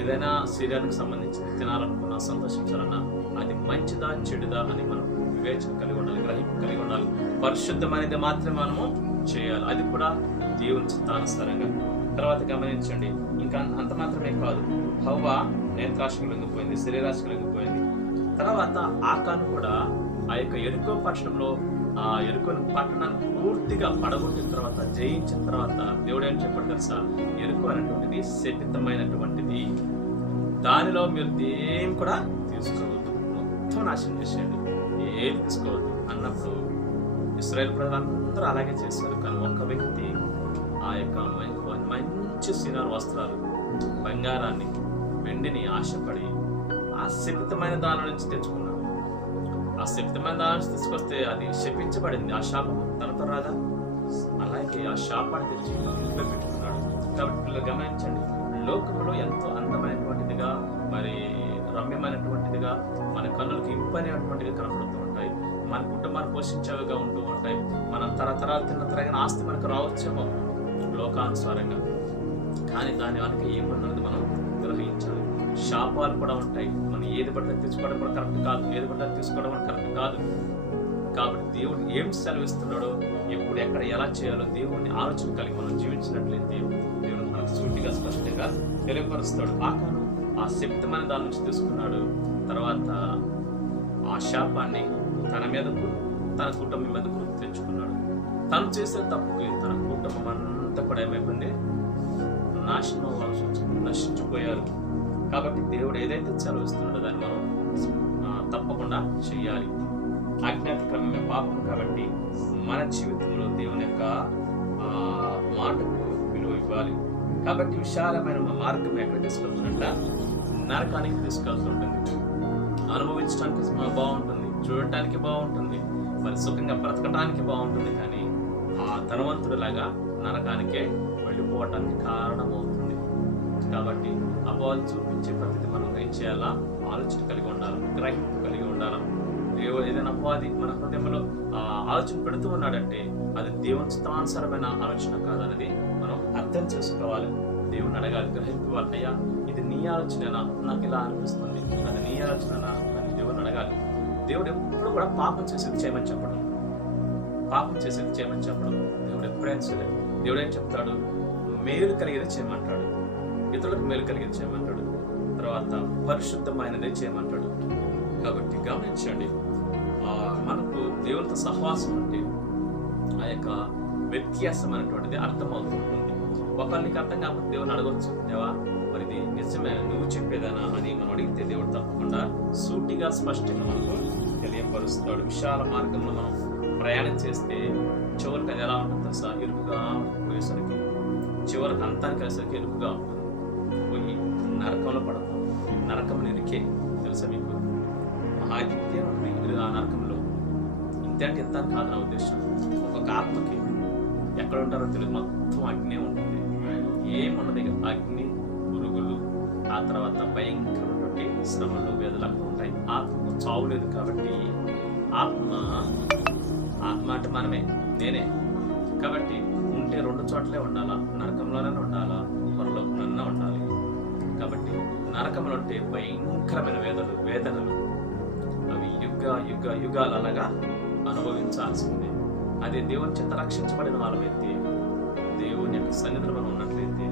ఏదైనా శరీరానికి సంబంధించి తినాలనుకున్నా, సంతోషించాలన్నా అది మంచిదా చెడుదా అని మనం వివేచన కలిగి ఉండాలి, గ్రహింపు కలిగి ఉండాలి. పరిశుద్ధమైనది మాత్రమే మనము చేయాలి, అది కూడా దేవుని చిత్తానుసారంగా. తర్వాత గమనించండి, ఇంకా అంత మాత్రమే కాదు, హవ్వ నేత్రాశకు లొంగిపోయింది, శరీరాశకు లొంగిపోయింది. తర్వాత ఆకాను కూడా ఆ యొక్క ఎరుకో పట్టణంలో ఆ ఎరుకోని పట్టణాన్ని పూర్తిగా పడగొట్టిన తర్వాత, జయించిన తర్వాత దేవుడు ఏం చెప్పాడు తెలుసా? ఎరుకో అనేటువంటిది శపితమైనటువంటిది, దానిలో మీరు ఏం కూడా తీసుకోవద్దు, మొత్తం నాశనం చేసేయండి, ఏం తీసుకోవద్దు అన్నప్పుడు ఇశ్రాయేలు ప్రజలందరూ అలాగే చేశారు. కానీ ఒక వ్యక్తి ఆ యొక్క మంచి సినార్ వస్త్రాలు, బంగారాన్ని, వెండిని ఆశపడి ఆ శపితమైన దాని నుంచి తెచ్చుకున్నాడు. ఆ శపితమైన దాని నుంచి తీసుకొస్తే అది శపించబడింది. ఆ శాపం తనతో రాదా? అలాగే ఆ శాపాన్ని తెచ్చి ఇంట్లో పెట్టుకున్నాడు. కాబట్టి పిల్లలు గమనించండి, లోకంలో ఎంతో అందమైనటువంటిదిగా, మరి రమ్యమైనటువంటిదిగా, మన కన్నులకు ఇంపైనటువంటిగా కనపడుతూ ఉంటాయి. మన కుటుంబాన్ని పోషించేవిగా ఉంటూ ఉంటాయి. మనం తరతరాలు తిన్న తరగిన ఆస్తి మనకు రావచ్చేమో లోకానుసారంగా, కానీ దాని వెనక ఏమన్నది మనం గ్రహించాలి. శాపాలు కూడా ఉంటాయి. మనం ఏది పడితే తీసుకోవడం కూడా కరెక్ట్ కాదు, ఏది పడితే తీసుకోవడం కూడా కరెక్ట్ కాదు. కాబట్టి దేవుడు ఏం సెలవిస్తున్నాడో, ఎప్పుడు ఎక్కడ ఎలా చేయాలో దేవుడిని ఆలోచన కలిగి మనం జీవించినట్లయితే దేవుడు మనకు సూటిగా స్పష్టంగా తెలియపరుస్తాడు. ఆకాను ఆ శక్తిమైన దాని నుంచి తీసుకున్నాడు. తర్వాత ఆ శాపాన్ని తన మీదకు, తన కుటుంబం మీదకు తెచ్చుకున్నాడు. తను చేసే తప్పుకి తన కుటుంబం అంతా కూడా ఏమైపోయింది? నాశనం అవ్వాల్సి వచ్చింది, నశించిపోయారు. కాబట్టి దేవుడు ఏదైతే సెలవిస్తున్నాడో దాన్ని మనం తప్పకుండా చెయ్యాలి. అజ్ఞాతక్రమమే పాపం. కాబట్టి మన జీవితంలో దేవుని యొక్క మాటకు విలువ ఇవ్వాలి. కాబట్టి విశాలమైన మార్గం ఎక్కడ తీసుకెళ్తున్నట్ట? నరకానికి తీసుకెళ్తుంటుంది. అనుభవించడానికి బాగుంటుంది, చూడటానికి బాగుంటుంది, మరి సుఖంగా బ్రతకటానికి బాగుంటుంది, కానీ ఆ ధనవంతుడిలాగా నరకానికే వెళ్ళిపోవటానికి కారణమవుతుంది. కాబట్టి అపవాది చూపించే ప్రతిదీ మనం ఏం చేయాలా? ఆలోచన కలిగి ఉండాలి, గ్రహింపు కలిగి ఉండాలి. ఏదైనా అపవాది మన హృదయంలో ఆలోచన పెడుతూ ఉన్నాడంటే అది దేవుని చిత్తానుసారమైన ఆలోచన కాదనేది మనం అర్థం చేసుకోవాలి. దేవుని అడగాలి, గ్రహింపాలి. అయ్యా, ఇది నీ ఆలోచనేనా? నాకు ఇలా అనిపిస్తుంది, అది నీ ఆలోచననా అని దేవుని అడగాలి. దేవుడు ఎప్పుడు కూడా పాపం చేసేది చేయమని చెప్పడం, పాపం చేసేది చేయమని చెప్పడం దేవుడు ఎప్పుడైనా సరే. దేవుడు ఏం చెప్తాడు? మేలు కలిగేది చేయమంటాడు, ఇతరులకు మేలు కలిగేది చేయమంటాడు, తర్వాత పరిశుద్ధమైనదే చేయమంటాడు. కాబట్టి గమనించండి, మనకు దేవునితో సహవాసం అంటే ఆ యొక్క వ్యత్యాసం అనేటువంటిది అర్థమవుతుంటుంది. ఒకళ్ళకి అర్థం కాకపోతే దేవుని అడగవచ్చు, దేవా మరి ఇది నిజమే, నువ్వు చెప్పేదానా అని మనం అడిగితే దేవుడు తప్పకుండా సూటిగా స్పష్టంగా మనకు తెలియపరుస్తాడు. విశాల మార్గంలో మనం ప్రయాణం చేస్తే చివరికి అది ఎలా ఉంటుంది తెలుసా? ఇరుకుగా పోయేసరికి, చివరికి అంతానికి వెళ్ళేసరికి ఇరుకుగా పోయి నరకంలో పడతాం. నరకం ఇరికే తెలుసా మీకు? మహాదిత్యం ఉంది ఆ నరకంలో. ఇంతే అంటే ఎంత కాదు నా ఉద్దేశం. ఒక్కొక్క ఆత్మకి ఎక్కడ ఉంటారో తెలియదు, మొత్తం అగ్ని ఉంటుంది, ఏమున్నది అగ్ని, పురుగులు, ఆ తర్వాత భయంకరమైనటువంటి శ్రమలు, వేదలు అక్కడ ఉంటాయి. ఆత్మకు చావు లేదు. కాబట్టి ఆత్మ అంటే మనమే, నేనే. కాబట్టి ఉంటే రెండు చోట్లే ఉండాలా, నరకంలోనే ఉండాలా, పరలోకంలోనే ఉండాలి. కాబట్టి నరకంలో ఉంటే భయంకరమైన వేదనలు అవి యుగాలు అలాగా అనుభవించాల్సిందే. అదే దేవుని చేత రక్షించబడిన వాళ్ళమైతే, దేవుని యొక్క సన్నిధిలో మనం ఉన్నట్లయితే,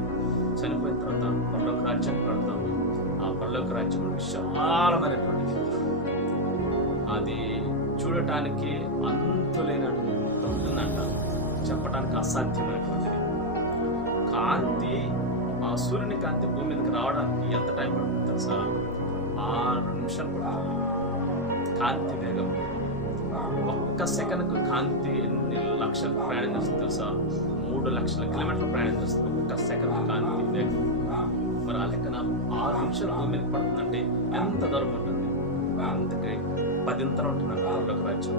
చనిపోయిన తర్వాత పరలోక రాజ్యాన్ని పడతాము. ఆ పరలోక రాజ్యం విశాలమైనటువంటిది, అది చూడటానికి అంతులేనట్టు ఉంటుందంట, చెప్పడానికి అసాధ్యమైనటువంటిది. కాంతి, ఆ సూర్యుని కాంతి భూమి మీదకి రావడానికి ఎంత టైం పడుతుంది తెలుసా? 6 నిమిషాలు పడుతుంది. కాంతి వేగం. ఒక్క సెకండ్కు కాంతి ఎన్ని లక్షల ప్రయాణం చేస్తుంది తెలుసా? 3 లక్షల కిలోమీటర్ల ప్రయాణం చేస్తుంది ఒక్క సెకండ్ కాంతి వేగం. మరి ఆ లెక్కన 6 నిమిషాలు భూమి మీద పడుతుందంటే ఎంత దూరం ఉంటుంది? అందుకే 10 ఉంటుంది పరలోక రాజ్యం.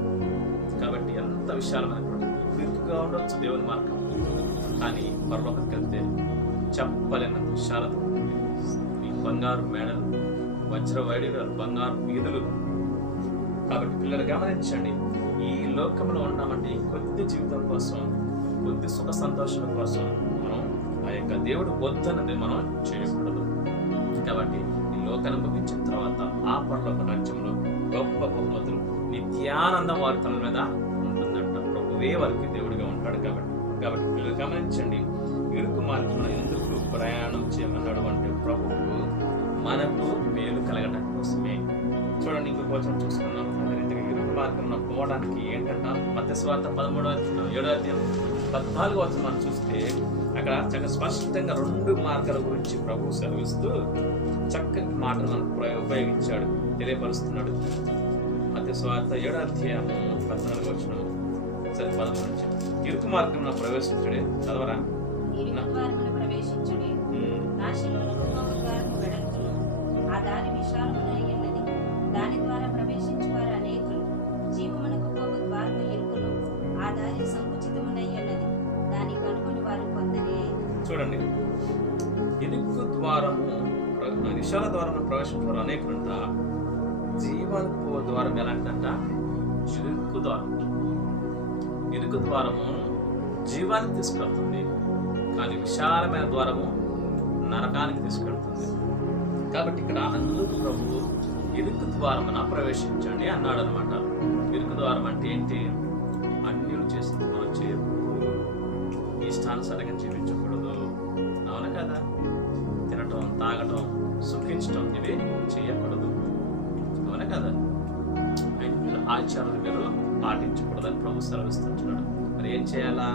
కాబట్టి ఎంత విశాలమైనటువంటి ఇరుకుగా ఉండొచ్చు దేవుని మార్గం, కానీ పరలోకానికి వెళ్తే చెప్పలేనంత విశాలత ఉంటుంది. ఈ బంగారు మేడలు, వజ్ర వైడూర్యాలు, బంగారు వీధులు. కాబట్టి పిల్లలు గమనించండి, ఈ లోకంలో ఉన్నామంటే కొద్ది జీవితం కోసం, కొద్ది సుఖ సంతోషాల కోసం మనం ఆ యొక్క దేవుడు వద్దన్నది మనం చేయకూడదు. కాబట్టి ఈ లోకాన్ని ముగించిన తర్వాత ఆ పరలోక రాజ్యంలో గొప్ప బహుమతులు, నిత్యానందం వారి తల మీద ఉంటుందంట. ప్రభువే వారికి దేవుడిగా ఉంటాడు. కాబట్టి పిల్లలు గమనించండి, ఇరుకు మార్గంలో ఎందుకు ప్రయాణం చేయమన్నాడు అంటే ప్రభువు మనకు మేలు కలగడం కోసమే. చూడండి, ఇంకొక వచనం చూసుకున్నాం. అదే రీతిగా ఇరుకు మార్గంలో పోవడానికి ఏంటంట, మత్తయి సువార్త 13:14 వచనం మనం చూస్తే అక్కడ చక్కగా స్పష్టంగా 2 మార్గాల గురించి ప్రభు సెలవిస్తూ చక్కటి మాటలు మనకు ఉపయోగించాడు, తెలియపరుస్తున్నాడు. మత్తయి సువార్త 7:14 వచనం. సరే 13 నుంచి. ఇరుకు మార్గంలో ప్రవేశించడే చదవరా? దాని ద్వారా ప్రవేశించువారు అనేకులు. జీవమునకు పోవు ద్వారము ఇరుకును, ఆ దారి సంకుచితమునయ్యున్నది, దాని కనుగొని వారు కొందరే. చూడండి, ఇరుకు ద్వారము, విశాల ద్వారము ప్రవేశించువారు అనేకులంట. జీవానికి పోవు ద్వారం ఎలాంటిదంట? ఇరుకు ద్వారం. ఇరుకు ద్వారము జీవానికి తీసుకెళ్తుంది, కానీ విశాలమైన ద్వారము నరకానికి తీసుకెళ్తుంది. కాబట్టి ఇక్కడ అందుకు ప్రభు ఇరుకు ద్వారమున ప్రవేశించండి అన్నాడు అనమాట. ఇరుకు ద్వారం అంటే ఏంటి? అన్యులు చేసింది మనం చేయకూడదు, ఇష్టానుసారంగా జీవించకూడదు. అవునా కదా? తినటం, తాగటం, సుఖించటం ఇవి చేయకూడదు. అవునా కదా? అన్యుల ఆచారాలు మీరు పాటించకూడదని ప్రభు సెలవిస్తున్నాడు. మరి ఏం చేయాలా?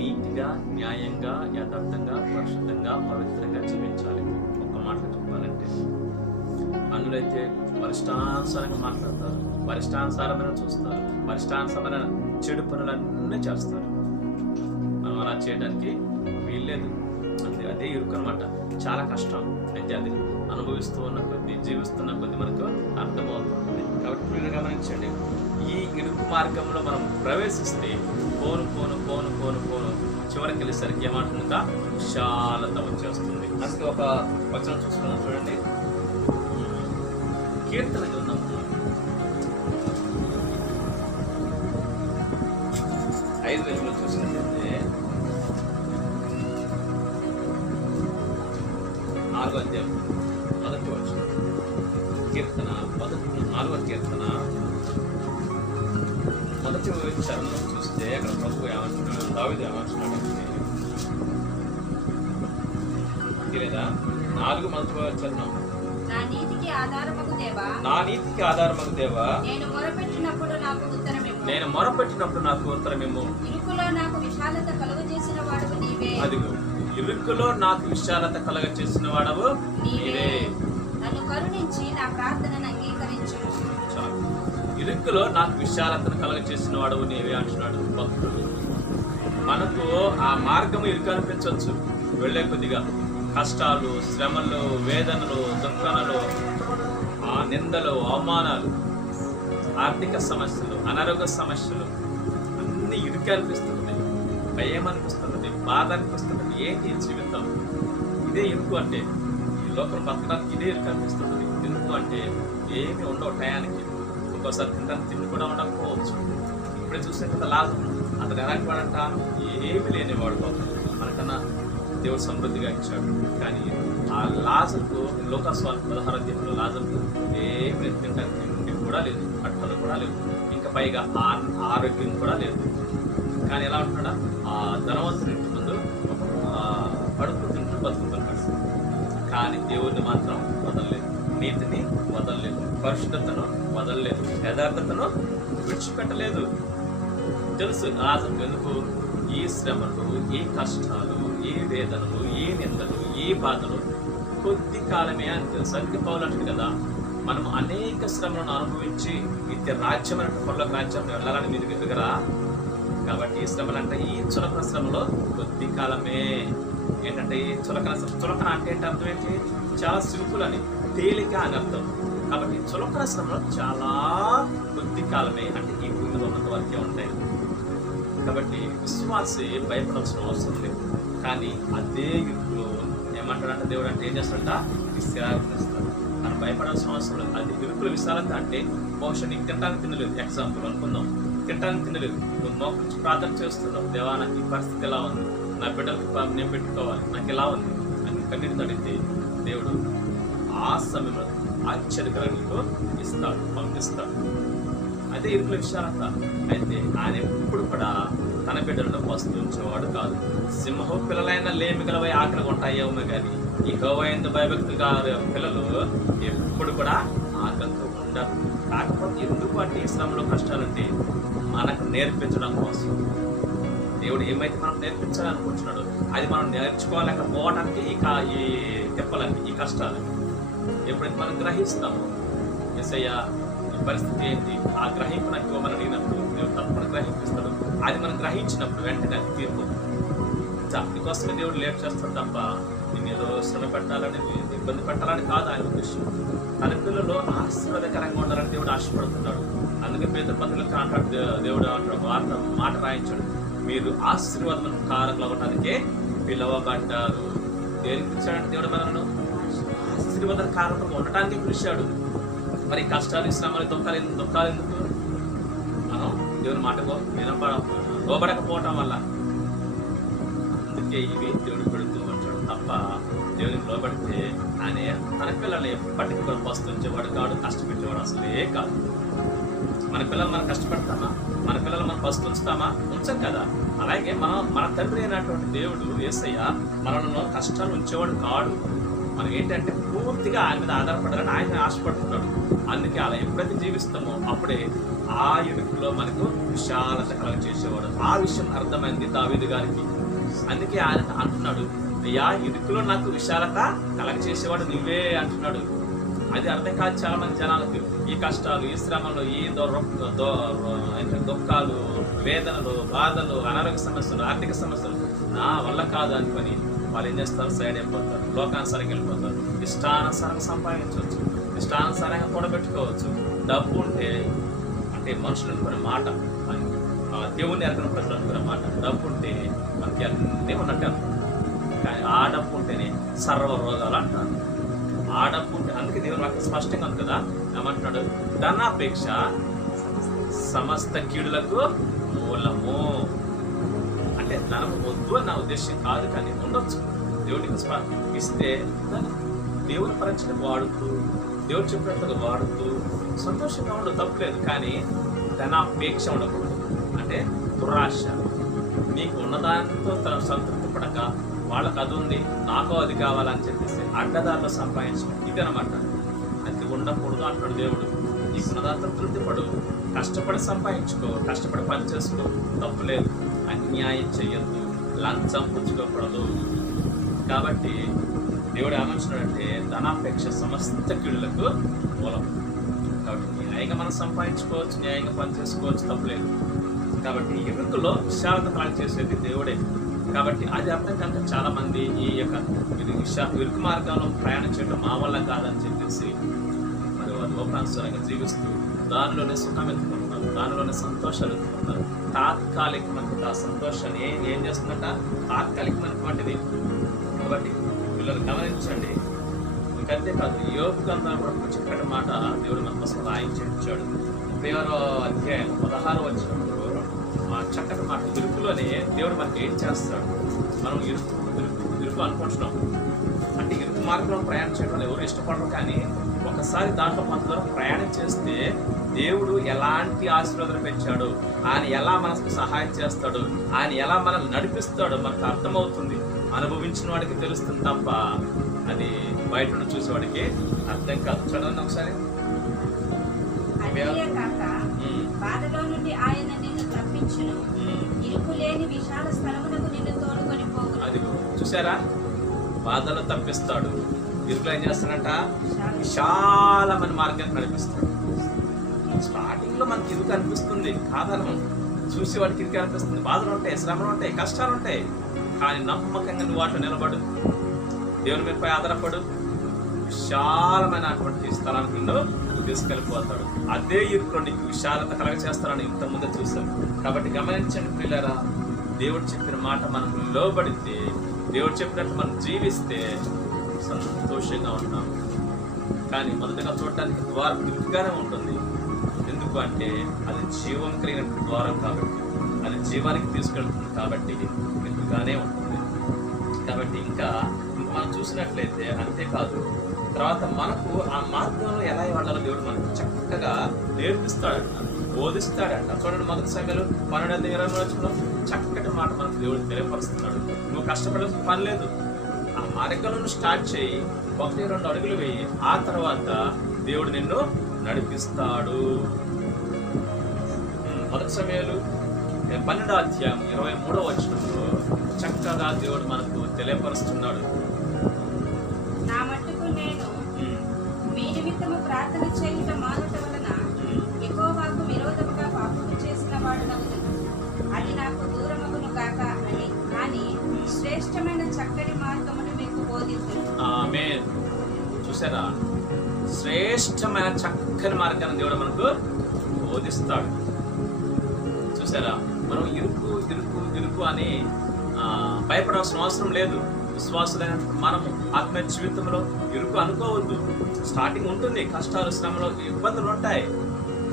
నీతిగా, న్యాయంగా, యథార్థంగా, పరిశుద్ధంగా, పవిత్రంగా జీవించాలి. ఒక్క మాట చెప్పాలంటే అన్నులైతే వరిష్టానుసారంగా మాట్లాడతారు, వరిష్టానుసారమైన చూస్తారు, వరిష్టానుసారమైన చెడు పనులన్నీ చేస్తారు. మనం అలా చేయడానికి వీల్లేదు. అదే ఇరుకు అనమాట. చాలా కష్టం. అయితే అది అనుభవిస్తూ ఉన్న కొద్ది, జీవిస్తున్న కొద్ది మనకు అర్థమవుతుంది. కాబట్టి మీరు గమనించండి, ఈ ఇరుకు మార్గంలో మనం ప్రవేశిస్తే పోను పోను పోను పోను పోను చివరికి వెళ్ళేసరికి ఏమంటుందా? విశాలత వచ్చేస్తుంది. అందుకే ఒక వచనం చూసుకున్నాం చూడండి, కీర్తన గ్రంథం 5 చూసినట్లయితే 4వ అధ్యాయం 1వ వచనం. కీర్తన 4వ కీర్తన 1వ చరణం చూస్తే అక్కడ ప్రభు ఏమంటున్నాడు, దావీదు ఏమంటున్నాడు లేదా 4వ చరణం. నా నీతికి ఆధారమగు దేవా, నేను మొరపెట్టినప్పుడు నాకు ఉత్తరమిమ్ము. ఇరుకులో నాకు విశాలత కలుగజేసిన వాడవు నీవే. అదిగో, ఇరుకులో నాకు విశాలత కలుగజేసిన వాడవు నీవే. నన్ను కరుణించి నా ప్రార్థనను అంగీకరించు. ఇరుకులో నాకు విశాలతను కలుగజేసిన వాడవు నీవే అంటున్నాడు భక్తుడు. మనకు ఆ మార్గము ఇరుకు అనిపించవచ్చు, వెళ్లే కొద్దిగా కష్టాలు, శ్రమలు, వేదనలు, దుఃఖాలు, ఆ నిందలు, అవమానాలు, ఆర్థిక సమస్యలు, అనారోగ్య సమస్యలు అన్ని ఇరుకు అనిపిస్తుంది, భయం అనిపిస్తున్నది, బాధ అనిపిస్తున్నది. ఏంటి జీవితం? ఇదే ఇరుకు అంటే. ఈ లోకం బతకడానికి ఇదే ఇరుకు అనిపిస్తున్నది. ఇరుకు అంటే ఏమి ఉండవు టయానికి. ఇంకోసారి తింటానికి తిండి కూడా ఉండకపోవచ్చు. ఇప్పుడే చూసే కదా లాజరు, అతను ఎలాంటి వాడంట? ఏమి లేనివాడు. మనకన్నా దేవుడు సమృద్ధిగా ఇచ్చాడు. కానీ ఆ లాజరుకు లోకస్వార్థ 16వ అధ్యాయంలో లాజరుకు ఏమి తింటానికి తిండి కూడా లేదు, బట్టలు కూడా లేవు, ఇంకా పైగా ఆరోగ్యం కూడా లేదు. కానీ ఎలా ఉంటున్నాడా? ఆ ధనవంతుని ఇంటి ముందు కడుపు తింటూ బతుకుతున్నాడు. కానీ దేవుడిని మాత్రం వదలలేదు, నీతిని వదలలేదు, పరిశుద్ధతను వదలలేదు, యథార్థతను విడిచిపెట్టలేదు. తెలుసు లాజరుకు ఎందుకు ఈ శ్రమలు, ఈ కష్టాలు, ఈ వేదనలు, ఈ నిందలు, ఈ బాధలు కొద్ది కాలమే అని తెలుసు. అందుకే పౌలు అంటాడు కదా, మనం అనేక శ్రమలను అనుభవించి నిత్య రాజ్యం అంటే పరలోక రాజ్యం వెళ్ళాలని మీరు ఎదుగరా. కాబట్టి ఈ శ్రమలు అంటే ఈ చులకన శ్రమలో కొద్ది కాలమే. ఏంటంటే ఈ చులకన అంటే అర్థం ఏంటి? చాలా సింపుల్ అని, తేలిక అని అర్థం. కాబట్టి చులకన శ్రమలో చాలా కొద్ది కాలమే, అంటే ఈ భూమి మీద ఉన్నంత వరకే ఉంటాయి. కాబట్టి విశ్వాసి భయపడాల్సిన అవసరం లేదు. కానీ అదే ఇరుకులో ఏమంటాడంటే దేవుడు అంటే ఏం చేస్తాడంట? విశాలత ఇస్తాడు. మనం భయపడాల్సిన అవసరం లేదు. అది ఇరుకుల విశాలత అంటే బహుశా నీకు తినడానికి తినలేదు, ఎగ్జాంపుల్ అనుకుందాం, తినడానికి తినలేదు, నువ్వు మోకరించి ప్రార్థన చేస్తున్నావు, దేవా నాకు ఈ పరిస్థితి ఎలా ఉంది, నా బిడ్డలకు నేను పెట్టుకోవాలి, నాకు ఎలా ఉంది అని కన్నీటి అడిగితే దేవుడు ఆ సమయంలో ఆశ్చర్యకరంగా నీకు ఇస్తాడు, పంపిస్తాడు. అదే ఇరుకుల విశాలత. అయితే ఆయన ఎప్పుడు కూడా తన బిడ్డలను వస్తుంచేవాడు కాదు. సింహం పిల్లలైనా లేమి గలవై ఆకలి ఉంటాయేమో కానీ ఈ యెహోవాయందు భయభక్తులు పిల్లలు ఎప్పుడు కూడా ఆకలితో ఉండరు. కాకపోతే ఎందుకు అంటే శ్రమలో కష్టాలంటే మనకు నేర్పించడం కోసం. దేవుడు ఏమైతే మనం నేర్పించాలనుకుంటున్నాడో అది మనం నేర్చుకోలేకపోవడానికి ఈ తిప్పలకి, ఈ కష్టాలకి ఎప్పుడైతే మనం గ్రహిస్తామో యేసయ్య ఈ పరిస్థితి ఏంటి, ఆ గ్రహింపు నాకు ఇవ్వమని అడిగినప్పుడు దేవుడు తప్పకుండా గ్రహింపిస్తాడు. అది మనం గ్రహించినప్పుడు వెంటనే అది తీర్పు. దానికోసమే దేవుడు లేట్ చేస్తాడు తప్ప నేను ఏదో శ్రమ పెట్టాలని, ఇబ్బంది పెట్టాలని కాదు ఆయన ఉద్దేశం. తన పిల్లలు ఆశీర్వాదకరంగా ఉండాలని దేవుడు ఆశపడుతున్నాడు. అందుకే పేద పనులకు అంటాడు దేవుడు, అంటాడు మాట రాయించాడు, మీరు ఆశీర్వాదం కారకులు అవ్వడానికే పిలవబడ్డారు. దేనికి పిలిచాడంటే దేవుడు మనను ఆశీర్వాద కారకులు ఉండటానికి పిలిచాడు. మరి కష్టాలు, శ్రమలు, దుఃఖాలు ఎందుకు? మనం దేవుని మాటకు లోబడకపోవటం వల్ల. అందుకే ఇవి దేవుడు పెడుతూ ఉంటాడు తప్ప దేవునికి లోబడితే ఆయన తన పిల్లల్ని ఎప్పటికీ కూడా పస్తుంచేవాడు కాడు, కష్టపెట్టేవాడు అసలే కాదు. మన పిల్లలు మనం కష్టపెడతామా? మన పిల్లలు మనం పస్తు ఉంచుతామా? ఉంచం కదా. అలాగే మన తండ్రి అయినటువంటి దేవుడు యేసయ్య మనను కష్టాలు ఉంచేవాడు కాడు. మనం ఏంటంటే పూర్తిగా ఆయన మీద ఆధారపడాలని ఆయన ఆశపడుతున్నాడు. అందుకే అలా ఎప్పుడైతే జీవిస్తామో అప్పుడే ఆ ఇరుకులో మనకు విశాలత కలగ చేసేవాడు. ఆ విషయం అర్థమైంది దావీదు గారికి. అందుకే ఆయన అంటున్నాడు, అయ్యా ఇరుకులో నాకు విశాలత కలగ చేసేవాడు నువ్వే అంటున్నాడు. అది అర్థం కాదు చాలా మంది జనాలకు. ఈ కష్టాలు, ఈ శ్రమలు, ఈ దుఃఖాలు, వేదనలు, బాధలు, అనారోగ్య సమస్యలు, ఆర్థిక సమస్యలు నా వల్ల కాదు అనుకొని వాళ్ళు ఏం చేస్తారు? సైడ్ అయిపోతారు, లోకానుసారంగా వెళ్ళిపోతారు. ఇష్టానుసారంగా సంపాదించవచ్చు, ఇష్టానుసారంగా కూడబెట్టుకోవచ్చు. డబ్బు ఉంటే అంటే మనుషులు అనుకునే మాట, దేవుణ్ణి ఎరకన ప్రజలు అనుకునే మాట, డబ్బు ఉంటే మనకి అన్నీ ఉన్నట్టు. కానీ ఆ డబ్బు ఉంటేనే సర్వ రోగాలు అంటారు. ఆ డబ్బు ఉంటే, అందుకే దేవుని వాక్యం స్పష్టంగా ఉంది కదా, ఏమంటున్నాడు? ధనాపేక్ష సమస్త కీడులకు మూలము. అంటే ధనం వద్దు అని నా ఉద్దేశం కాదు, కానీ ఉండొచ్చు. దేవుడికి ఇస్తే దేవుని పరీక్షకు వాడుతూ, దేవుడు చెప్పినట్టుగా వాడుతూ సంతోషంగా ఉండదు, తప్పులేదు. కానీ ధనాపేక్ష ఉండకూడదు. అంటే దురాశ. నీకు ఉన్నదానితో తను సంతృప్తి పడక వాళ్ళకి అది ఉంది నాకు అది కావాలని చెప్పేసి అడ్డదారిలో సంపాదించడం, ఇది అనమాట. అది ఉండకూడదు అంటున్నాడు దేవుడు. నీకున్నదాంతో తృప్తి పడు, కష్టపడి సంపాదించుకో, కష్టపడి పని చేసుకో, తప్పులేదు. అన్యాయం చెయ్యొద్దు, లంచం పుచ్చుకోకూడదు. కాబట్టి దేవుడు ఏమంటున్నాడంటే ధనాపేక్ష సమస్త కీడులకు మూలం. కాబట్టి న్యాయంగా మనం సంపాదించుకోవచ్చు, న్యాయంగా పని చేసుకోవచ్చు, తప్పులేదు. కాబట్టి ఇరుకులో విశాలత కలగ చేసేది దేవుడే. కాబట్టి అది అర్థం కనుక చాలా మంది ఈ యొక్క ఇరుకు మార్గంలో ప్రయాణం చేయడం మా వల్ల కాదని చెప్పేసి మరి వారు లోకానుసారంగా జీవిస్తూ దానిలోనే సుఖం ఎత్తుకుంటున్నారు, దానిలోనే సంతోషాలు ఎత్తుకుంటున్నారు. తాత్కాలికమైన ఆ సంతోషాన్ని ఏం చేస్తుందంట? తాత్కాలికమైనటువంటిది. కాబట్టి పిల్లలు గమనించండి. ఇంకంతే కాదు, యోబు గ్రంథం కూడా చెప్పిన మాట దేవుడు మన కోసం రాయించాడు. 36వ అధ్యాయం 16వ వచనంలో ఆ చక్కటి మాట, ఇరుకులోనే దేవుడు మనకి ఏం చేస్తాడు? మనం ఇరుకు అనుకుంటున్నాం అంటే ఇరుకు మార్గంలో ప్రయాణం చేయడం ఎవరు ఇష్టపడరు. కానీ ఒకసారి దాంట్లో కొంత దూరం ప్రయాణం చేస్తే దేవుడు ఎలాంటి ఆశీర్వాదాలు పెంచాడు, ఆయన ఎలా మనకు సహాయం చేస్తాడు, ఆయన ఎలా మనల్ని నడిపిస్తాడో మనకు అర్థమవుతుంది. అనుభవించిన వాడికి తెలుస్తుంది తప్ప అది బయట నుండి చూసేవాడికి అర్థం కాదు. చూడండి ఒకసారి. బాధలో నుండి ఆయన నిన్ను తప్పించును, ఇరుకు లేని విశాల స్థలమునకు నిన్ను తోడుకొని పోవును. అది చూసారా? బాధలు తప్పిస్తాడు, ఇరుకులో ఏం చేస్తాడంట? విశాలమైన మార్గాన్ని నడిపిస్తాడు. స్టార్టింగ్ లో మనకి ఇరుకు అనిపిస్తుంది, కాదనం చూసి వాడికి ఇరుకు అనిపిస్తుంది, బాధలు ఉంటాయి, శ్రమలు ఉంటాయి, కష్టాలు ఉంటాయి. కానీ నమ్మకంగా నువ్వు వాటిలో నిలబడు, దేవుని మీదపై ఆధారపడు, విశాలమైనటువంటి స్థలానికి నువ్వు తీసుకెళ్ళిపోతాడు. అదే ఇరుకులో నీకు విశాలత కలగ చేస్తానని ఇంతకుముందే చూసాం. కాబట్టి గమనించండి ప్రియులారా, దేవుడు చెప్పిన మాట మనం లోబడితే, దేవుడు చెప్పినట్టు మనం జీవిస్తే సంతోషంగా ఉంటాం. కానీ మొదటగా చూడటానికి ద్వారం ఇరుకుగానే ఉంటుంది. ఎందుకు అంటే అది జీవం కలిగిన ద్వారం కాబట్టి, అది జీవానికి తీసుకెళ్తుంది కాబట్టి ఇరుకుగానే ఉంటుంది. కాబట్టి ఇంకా మనం చూసినట్లయితే అంతేకాదు, తర్వాత మనకు ఆ మార్గంలో ఎలా వెళ్ళాలో దేవుడు మనకు చక్కగా నేర్పిస్తాడంట, బోధిస్తాడంట. చూడండి, మొదటి సమయంలో 12:20 చక్కటి మాట మనకు దేవుడు తెలియపరుస్తున్నాడు. నువ్వు కష్టపడాల్సిన పని లేదు, ఆ మార్గంలో స్టార్ట్ చేయి, 1-2 అడుగులు వేయి, ఆ తర్వాత దేవుడు నిన్ను నడిపిస్తాడు. మొదటి సమయాలు 12:23 చక్కగా దేవుడు మనకు తెలియపరుస్తున్నాడు. నా మట్టుకు నేను మీ నిమిత్తము ప్రార్థన చేయుట మానుట వలన యెహోవాకు విరోధముగా పాపము చేసిన వాడునవును, అది నాకు దూరమగును గాక అని, కానీ శ్రేష్టమైన చక్కటి మార్గమును మీకు బోధించును. ఆమేన్. చూసారా, శ్రేష్టమైన చక్కని మార్గాన్ని దేవుడు మనకు బోధిస్తాడు. చూసారా, మనం ఇరుకు ఇరుకు ఇరుకు అని భయపడాల్సిన అవసరం లేదు. విశ్వాసులైన మనము ఆత్మీయ జీవితంలో ఇరుకు అనుకోవద్దు. స్టార్టింగ్ ఉంటుంది, కష్టాలు, శ్రమలు, ఇబ్బందులు ఉంటాయి.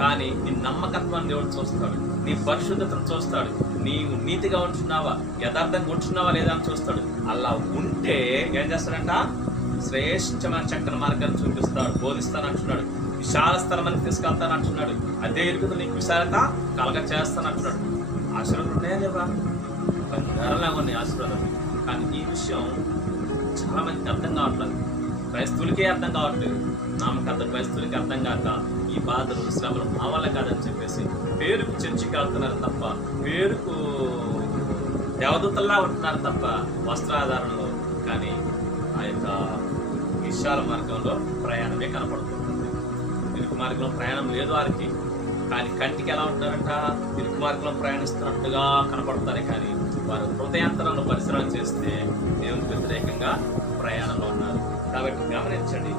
కానీ నీ నమ్మకత్వాన్ని దేవుడు చూస్తాడు, నీ పరిశుద్ధతను చూస్తాడు, నీవు నీతిగా ఉంటున్నావా, యథార్థంగా ఉంటున్నావా లేదా అని చూస్తాడు. అలా ఉంటే ఏం చేస్తాడంట? శ్రేష్టమైన చక్కని మార్గాన్ని చూపిస్తాడు, బోధిస్తాను అంటున్నాడు, విశాల స్థలమని తీసుకెళ్తాను అంటున్నాడు. అదే ఇరుకుతో నీకు విశాలత కలగ చేస్తాను అంటున్నాడు. ఆశీర్వాదాలు ఉన్నాయా లేవా? బంగారంలాగా ఉన్నాయి ఆశీర్వాదాలు. కానీ ఈ విషయం చాలా మందికి అర్థం కావట్లేదు, క్రైస్తవులకే అర్థం కావట్లేదు. నామకర్త క్రైస్తవులకి అర్థం కాక ఈ బాధలు, శ్రమలు మా వల్ల కాదని చెప్పేసి పేరుకు చర్చికి వెళ్తున్నారు తప్ప, పేరుకు దేవదూతల్లా ఉంటున్నారు తప్ప వస్త్రాధారణలో, కానీ ఆ యొక్క విశాల మార్గంలో ప్రయాణమే కనపడుతుంది. ఇరుకు మార్గంలో ప్రయాణం లేదు వారికి. కానీ కంటికి ఎలా ఉంటారంట? ఇరుకు మార్గంలో ప్రయాణిస్తున్నట్టుగా కనపడతారు. కానీ వారు హృదయాంతరంలో పరిశీలన చేస్తే దేవునికి వ్యతిరేకంగా ప్రయాణంలో ఉన్నారు. కాబట్టి గమనించండి,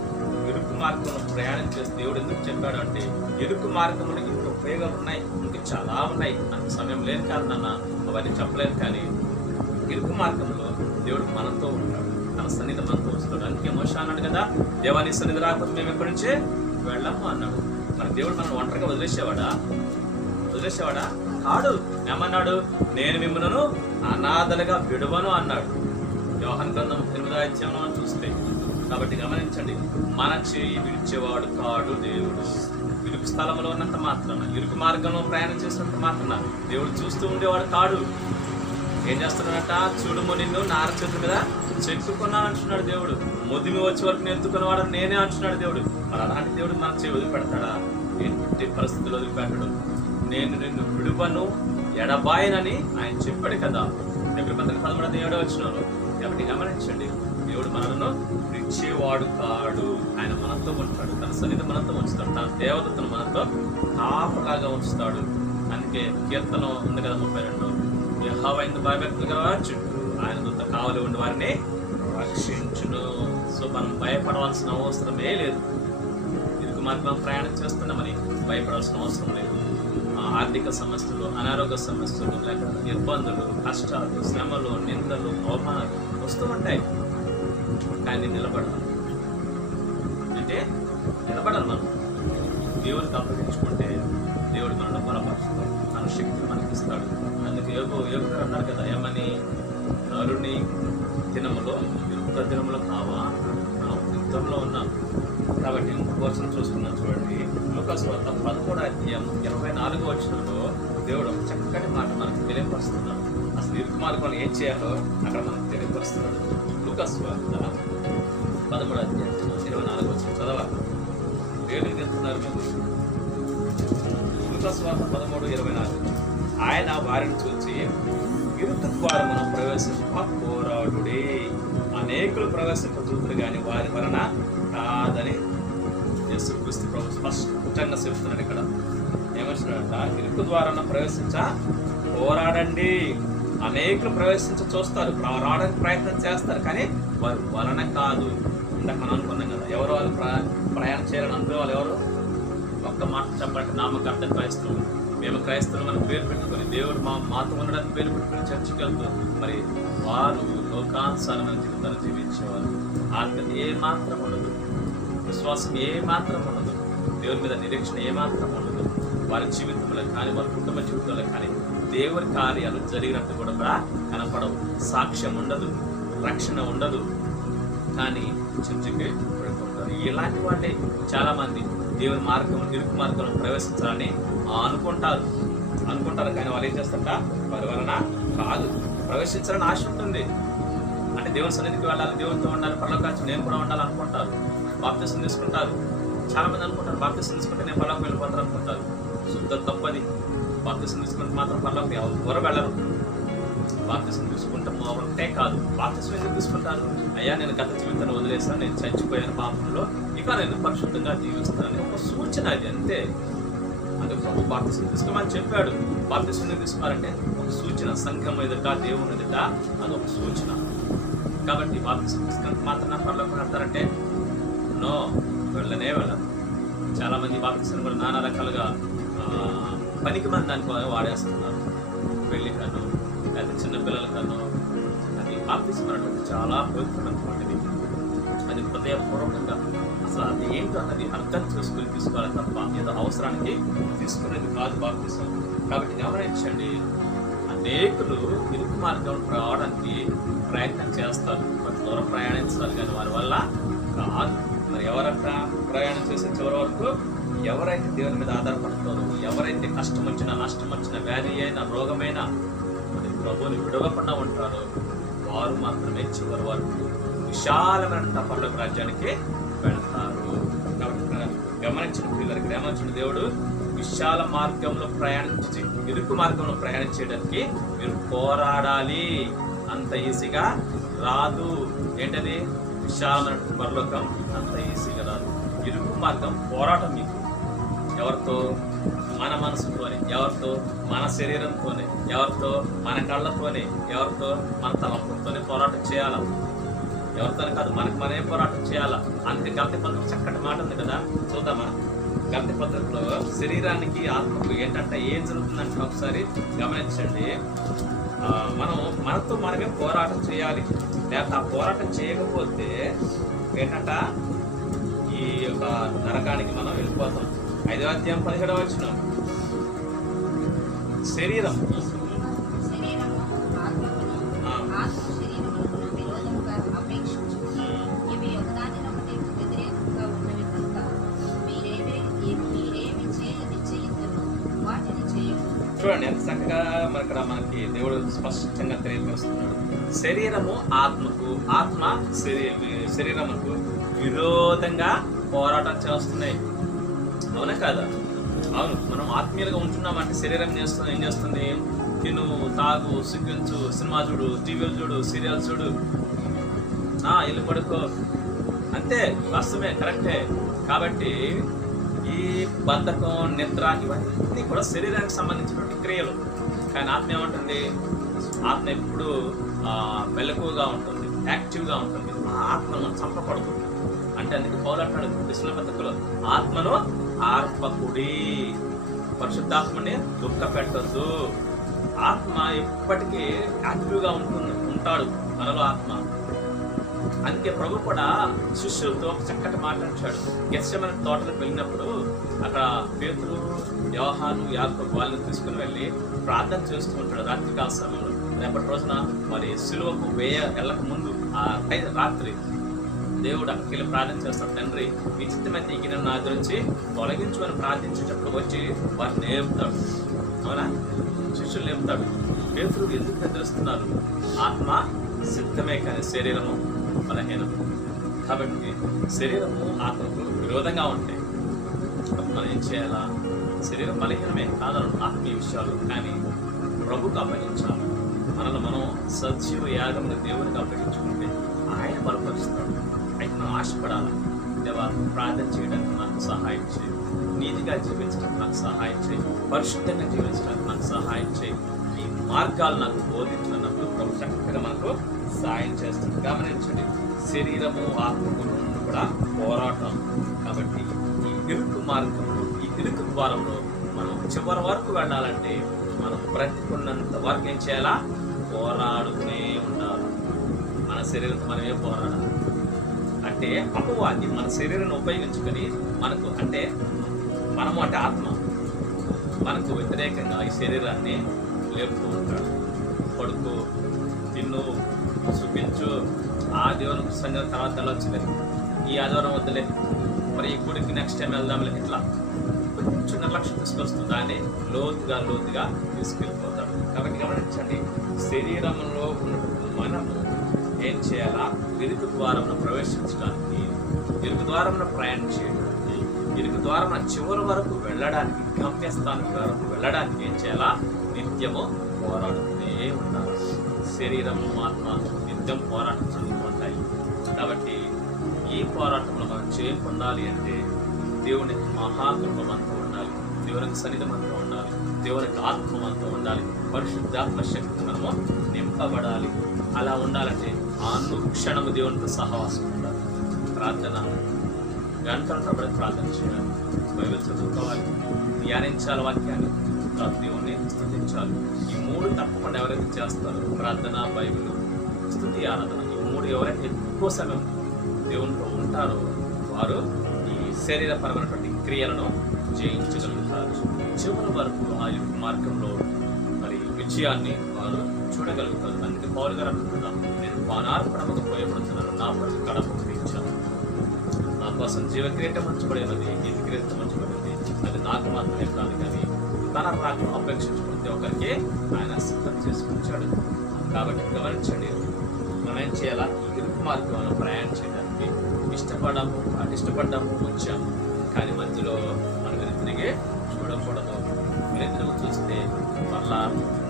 ఇరుకు మార్గంలో ప్రయాణం చేస్తే దేవుడు ఎందుకు చెప్పాడు అంటే, ఇరుకు మార్గంలో ఇంక ఉపయోగాలు ఉన్నాయి, ఇంక చాలా ఉన్నాయి. అంత సమయం లేదు కాదు నాన్న, అవన్నీ చెప్పలేదు. కానీ ఇరుకు మార్గంలో దేవుడు మనతో ఉంటాడు, తన సన్నిధి మనతో వస్తాడు. అందుకే మోషే అన్నాడు కదా, దేవాని సన్నిధి రాకపోతే మేము ఎక్కడి నుంచే వెళ్ళాము అన్నాడు. మరి దేవుడు మనం ఒంటరిగా వదిలేసేవాడా? కాడు. ఏమన్నాడు? నేను మిమ్మల్ని అనాథలుగా విడువను అన్నాడు. యోహాను గ్రంథం 8వ చూస్తే. కాబట్టి గమనించండి, మన చేయి విడిచేవాడు కాడు దేవుడు. ఇరుకు స్థలంలో ఉన్నంత మాత్రాన, ఇరుకు మార్గంలో ప్రయాణం చేసినంత మాత్రాన దేవుడు చూస్తూ ఉండేవాడు కాడు. ఏం చేస్తున్నాడట? చూడుము నిన్ను నార చేతుల మీద చెక్కుకున్నాను అంటున్నాడు దేవుడు. ముదిమి వచ్చే వరకు నేను ఎత్తుకున్నవాడు నేనే అంటున్నాడు దేవుడు. మరి అలాంటి దేవుడు మన చేయి వదిలిపెడతాడా? ఎట్టి పరిస్థితులు వదిలిపెట్టడు. నేను నిన్ను విడువను, ఎడబాయనని ఆయన చెప్పాడు కదా, దగ్గర 13:17. కాబట్టి గమనించండి, దేవుడు మనలను విడిచేవాడు కాడు. ఆయన మనతో ఉంటాడు, తన సన్నిధి మనతో ఉంచుతాడు, తన దేవతను మనతో కాపలాగా ఉంచుతాడు. అందుకే కీర్తన ఉంది కదా 32, యెహోవా యందు భయభక్తులు గలవారు ఆయన దూత కావలి ఉండి వారిని రక్షించును. సో మనం భయపడవలసిన అవసరమే లేదు. ఇరుకు మార్గం ప్రయాణం చేస్తున్నామని భయపడాల్సిన అవసరం లేదు. ఆర్థిక సమస్యలు, అనారోగ్య సమస్యలు, లేకపోతే ఇబ్బందులు, కష్టాలు, శ్రమలు, నిందలు, అవమానాలు వస్తూ ఉంటాయి. కానీ నిలబడాలి అంటే నిలబడాలి. మనం దేవుడికి అప్పగించుకుంటే దేవుడు మనల్ని బలపరుస్తాడు, తన శక్తిని మనకి ఇస్తాడు. అందుకే యోగు అన్నారు కదా, ఏమని? నరుని దినములో యుద్ధ దినములో కావా, మనం యుద్ధంలో ఉన్నాం. కాబట్టి ఇంకొక వచనం చూసుకున్నాం చూడండి, లూకాసు వార్త 13:24 దేవుడు ఒక చక్కటి మాట మనకు తెలియపరుస్తున్నాడు. అసలు ఇరుకు మార్గంలో ఏం చేయాలో అక్కడ మనకు తెలియపరుస్తున్నాడు. లూకాసు వార్త 13:24 చదవాలి. వేడికి తెస్తున్నారు మీరు. లూకాసు వార్త 13:24. ఆయన వారిని చూసి ఇరుకు ద్వారమున ప్రవేశింప పోరాడుడే అని అనేకులు ప్రవేశింపజూతురు కానీ వారి వలన కాదని యేసుక్రీస్తు ప్రభు స్పష్టంగా చెప్తున్నాడు. ఇక్కడ ఏమంటున్నాడంట, ఇరుకు ద్వారా పోరాడండి. అనేకులు ప్రవేశించ చూస్తారు, రావడానికి ప్రయత్నం చేస్తారు, కానీ వారి వలన కాదు. ఇందాక మనం అనుకున్నాం కదా, ఎవరు వాళ్ళు ప్రయాణం చేయాలని అనుకునే వాళ్ళు ఎవరు? ఒక్క మాట చెప్పండి, నామకార్థం క్రైస్తవులు. మేము క్రైస్తవులు మనం పేరు పెట్టుకొని దేవుడు మాతో ఉండడానికి పేరు పెట్టుకుని చర్చికి వెళ్తూ మరి వారు లోకానుసారమైన జీవితాలు జీవించేవారు. ఆత్మీయత ఏ మాత్రం ఉండదు, విశ్వాసం ఏ మాత్రం ఉండదు, దేవుని మీద నిరీక్షణ ఏ మాత్రం ఉండదు. వారి జీవితంలో కానీ వారి కుటుంబ జీవితంలో కానీ దేవుని కార్యాలు జరిగినట్టు కూడా కనపడవు. సాక్ష్యం ఉండదు, రక్షణ ఉండదు, కానీ చర్చికి పెడుతుంటారు. ఇలాంటి వాళ్ళే చాలా మంది దేవుని మార్గం, ఇరుకు మార్గంలో ప్రవేశించాలని అనుకుంటారు కానీ వాళ్ళు ఏం చేస్తారట, వారి వలన కాదు. ప్రవేశించాలని ఆశ ఉంటుంది, అంటే దేవుని సన్నిధికి వెళ్ళాలి, దేవునితో ఉండాలి, పరలోకానికి నేను కూడా ఉండాలి అనుకుంటారు. బాప్తిసం తీసుకుంటారు. చాలా మంది అనుకుంటారు బాప్తిసం తీసుకుంటే నేను పరలోకి వెళ్ళిపోతారు అనుకుంటారు. శుద్ధ తప్పది. బాప్తిసం తీసుకుంటే మాత్రం పరలోకి ఎవరు వెళ్ళరు. బాప్తిసం తీసుకుంటే ఒకటే కాదు, బాప్తిసం ఎందుకు తీసుకుంటారు? అయ్యా నేను గత జీవితాన్ని వదిలేస్తాను, నేను చచ్చిపోయాను పాపంలో, ఇక నేను పరిశుద్ధంగా జీవిస్తానని ఒక సూచన. అది అంతే. అది ప్రభు బాప్తిసం తీసుకోమని చెప్పాడు. బాప్తిసం ఎందుకు తీసుకున్నారంటే ఒక సూచన, సంఘం ఎదుట, దేవుని ఎదుట అదొక సూచన. కాబట్టి బాప్తిసం తీసుకున్నంత మాత్రం పరలోకి వెళ్తారంటే నో, వెళ్ళనే వెళ్ళరు. చాలా మంది బాప్తిసం కూడా నానా రకాలుగా పనికి మంది దానికి వాడేస్తున్నారు. పెళ్లి కను లేదా చిన్నపిల్లల కను. అది బాప్తిసం అనేటువంటి చాలా పవిత్రమైనటువంటిది. అది హృదయపూర్వకంగా అసలు అది ఏంటో అన్నది అర్థం చేసుకుని తీసుకోవాలి తప్ప ఏదో అవసరానికి తీసుకునేది కాదు బాప్తిసం. కాబట్టి గమనించండి, అనేకులు ఇరుకు మార్గం రావడానికి ప్రయత్నం చేస్తారు, కొంత దూరం ప్రయాణించాలి, కానీ వారి వల్ల కాదు. మరి ఎవరంతా ప్రయాణం చేసే చివరి వరకు ఎవరైతే దేవుని మీద ఆధారపడతారో, ఎవరైతే కష్టం వచ్చినా, నష్టం వచ్చినా, వ్యాధి అయినా, రోగమైనా మరి ప్రభువుని విడవకుండా ఉంటారో వారు మాత్రమే చివరి వరకు విశాలమైన పరలోక రాజ్యానికి వెళ్తారు. కాబట్టి గమనించిన పిల్లలకి గమనించిన దేవుడు విశాల మార్గంలో ప్రయాణించి ఇరుకు మార్గంలో ప్రయాణించేయడానికి మీరు పోరాడాలి. అంత ఈజీగా రాదు. ఏంటది? విశాలమైన పరలోకం అంత ఈజీగా రాదు. ఇరుకు మార్గం పోరాటం. మీకు ఎవరితో? మన మనసుతోనే, ఎవరితో? మన శరీరంతోనే, ఎవరితో? మన కళ్ళతోనే, ఎవరితో? మన తలంపులతోనే పోరాటం చేయాలా. ఎవరితోనే కాదు, మనకు మనమే పోరాటం చేయాలా. అందుకే గలతీ పత్రిక చక్కటి మాట ఉంది కదా, చూద్దామా? గలతీ పత్రికలో శరీరానికి ఆత్మకు ఏంటంటే ఏం జరుగుతుందంటే ఒకసారి గమనించండి. మనం మనతో మనమే పోరాటం చేయాలి. లేకపోతే ఆ పోరాటం చేయకపోతే ఏంటంట ఈ యొక్క నరకానికి మనం వెళ్ళిపోతాం. 5వ అధ్యాయం 17వ వచనం. శరీరం చూడండి ఎంత చక్కగా మనకి దేవుడు స్పష్టంగా తెలియపరుస్తున్నాడు. శరీరము ఆత్మకు, ఆత్మ శరీరముకు విరోధంగా పోరాటం చేస్తున్నాయి. అవునా కాదా? అవును. మనం ఆత్మీయులుగా ఉంటున్నామంటే శరీరం ఏం చేస్తుంది? తిను, తాగు, సిగ్గించు, సినిమా చూడు, టీవీలు చూడు, సీరియల్స్ చూడు, ఇల్లు పడుకో, అంతే. వాస్తవమే, కరెక్టే. కాబట్టి ఈ బద్ధకం, నిద్ర ఇవన్నీ కూడా శరీరానికి సంబంధించినటువంటి క్రియలు. కానీ ఆత్మ ఏమంటుంది? ఆత్మ ఎప్పుడు మెలకువగా ఉంటుంది, యాక్టివ్గా ఉంటుంది. ఆ ఆత్మను చంపకూడదు. అంటే అందుకే పౌలు అంటాడు కృష్ణ పత్రికలో, ఆత్మను ఆర్పకుడి, పరిశుద్ధాత్మని దుఃఖ పెట్టద్దు. ఆత్మ ఎప్పటికీ యాక్టివ్గా ఉంటాడు మనలో ఆత్మ. అందుకే ప్రభు కూడా శిష్యులతో చక్కటి మాట్లాడాడు. గెత్సేమనే తోటలకు వెళ్ళినప్పుడు అక్కడ పేతురు, యోహాను, యాకోబు వాళ్ళని తీసుకుని వెళ్ళి ప్రార్థన చేస్తూ ఉంటాడు రాత్రికాల సమయంలో. రేపటి రోజున మరి సిలువకు వెళ్ళక ముందు ఆ రాత్రి దేవుడు అక్కడికి వెళ్ళి ప్రార్థన చేస్తాడు. తండ్రి ఈ చిత్తమైతే ఈ గిన్నెను నా గురించి తొలగించు అని ప్రార్థించేటప్పుడు వచ్చి వారిని లేపుతాడు. అవునా? శిష్యులు లేపుతాడు. పేతురు ఎందుకు నిద్రిస్తున్నారు? ఆత్మ సిద్ధమే కానీ శరీరము బలహీనం. కాబట్టి శరీరము ఆత్మకు విరోధంగా ఉంటాయి. మనం ఏం చేయాలా? శరీరం బలహీనమే కాదను ఆత్మీయ విషయాలు, కానీ ప్రభుకు అప్పగించాలి. మనల్ని మనం సజీవ యాగమును దేవునికి అప్పగించుకుంటే ఆయన బలపరుస్తాడు. అయితే మనం ఆశపడాలి. దేవా, ప్రార్థన చేయడానికి నాకు సహాయం చేయి, నీతిగా జీవించడానికి నాకు సహాయం చేయి, పరిశుద్ధంగా జీవించడానికి నాకు సహాయం చేయి, ఈ మార్గాలు నాకు బోధించినప్పుడు ప్రభు చక్కగా మనకు సహాయం చేస్తుంది. గమనించండి, శరీరము ఆత్మకు కూడా పోరాటం. కాబట్టి ఈ ఇరుకు మార్గంలో, ఈ ఇరుకు ద్వారంలో మనం చివరి వరకు వెళ్ళాలంటే మనం బ్రతికున్నంత వరకు ఏం చేయాలా? పోరాడుతూనే ఉండాలి. మన శరీరంతో మనమే పోరాడాలి. అంటే అపవాది మన శరీరాన్ని ఉపయోగించుకొని మనకు అంటే మనము అంటే ఆత్మ మనకు వ్యతిరేకంగా ఈ శరీరాన్ని లేపుతూ ఉంటాడు. పడుకో, తిన్ను, చూపించు, ఆ దేవుని సంగతి తర్వాత వెళ్ళొచ్చులే, ఈ ఆదివారం వద్దులే, మరి ఈ గుడికి నెక్స్ట్ టైం వెళ్దాంలే, ఇట్లా కొంచెం నిర్లక్ష్యం తీసుకొస్తుంది. దాన్ని లోతుగా తీసుకెళ్ళిపోతాడు. కాబట్టి గమనించండి, శరీరంలో ఉన్నటువంటి మనము ఏం చేయాలా? ఇరుకు ద్వారంలో ప్రవేశించడానికి, ఇరుకు ద్వారంలో ప్రయాణం చేయడానికి, ఇరుకు ద్వారం చివరి వరకు వెళ్ళడానికి, గమ్యస్థానం వరకు వెళ్ళడానికి ఏం చేయాలా? నిత్యము పోరాడుతూనే ఉండాలి. శరీరము ఆత్మ నిత్యం పోరాటం జరుగుతుంటాయి. కాబట్టి ఈ పోరాటంలో మనం చేయకుండాలి అంటే దేవుని మహాకృప మనతో ఉండాలి, దేవునికి సన్నిధి మనతో ఉండాలి, దేవునికి ఆత్మ మనతో ఉండాలి, పరిశుద్ధాత్మ శక్తి మనము నింపబడాలి. అలా ఉండాలంటే అనుక్షణము దేవునితో సహవాసం ఉండాలి. ప్రార్థన గంటల తరబడి ప్రార్థన చేయాలి, బైబిల్ చదువుకోవాలి, ధ్యానించాలి, వాక్యాన్ని దేవుణ్ణి స్తుతించాలి. ఈ మూడు తప్పకుండా ఎవరైతే చేస్తారో, ప్రార్థన, బైబిల్, స్తుతి, ఆరాధన, ఈ మూడు ఎవరైతే ఎక్కువ సమయం దేవునితో ఉంటారో వారు ఈ శరీరపరమైనటువంటి క్రియలను జయించగలుగుతారు. చివరి వరకు ఆ యొక్క మార్గంలో మరి విజయాన్ని వారు చూడగలుగుతారు. అందుకే పౌలు గారు అనుకుంటున్నాం, నేను పానార్పణముగా పోయబడుతున్నాను, నా ప్రతి కడప తీర్చాను, నా కోసం జీవక్రియట మంచబడినది, నీతి క్రియత మంచబడింది, అది నాకు మాత్రమే కాదు కానీ తన రాకను అపేక్షించుకుంటే ఒకరికి ఆయన సిద్ధం చేసుకుంటాడు. కాబట్టి గమనించండి, మనం ఏం చేయాలా? ఈ ఇరుకు మార్గంలో ప్రయాణం చేయడానికి ఇష్టపడ్డాము వచ్చాము, కానీ మధ్యలో మనం వెనుతిరిగి చూడకూడదు. వెనుతిరిగి చూస్తే మళ్ళా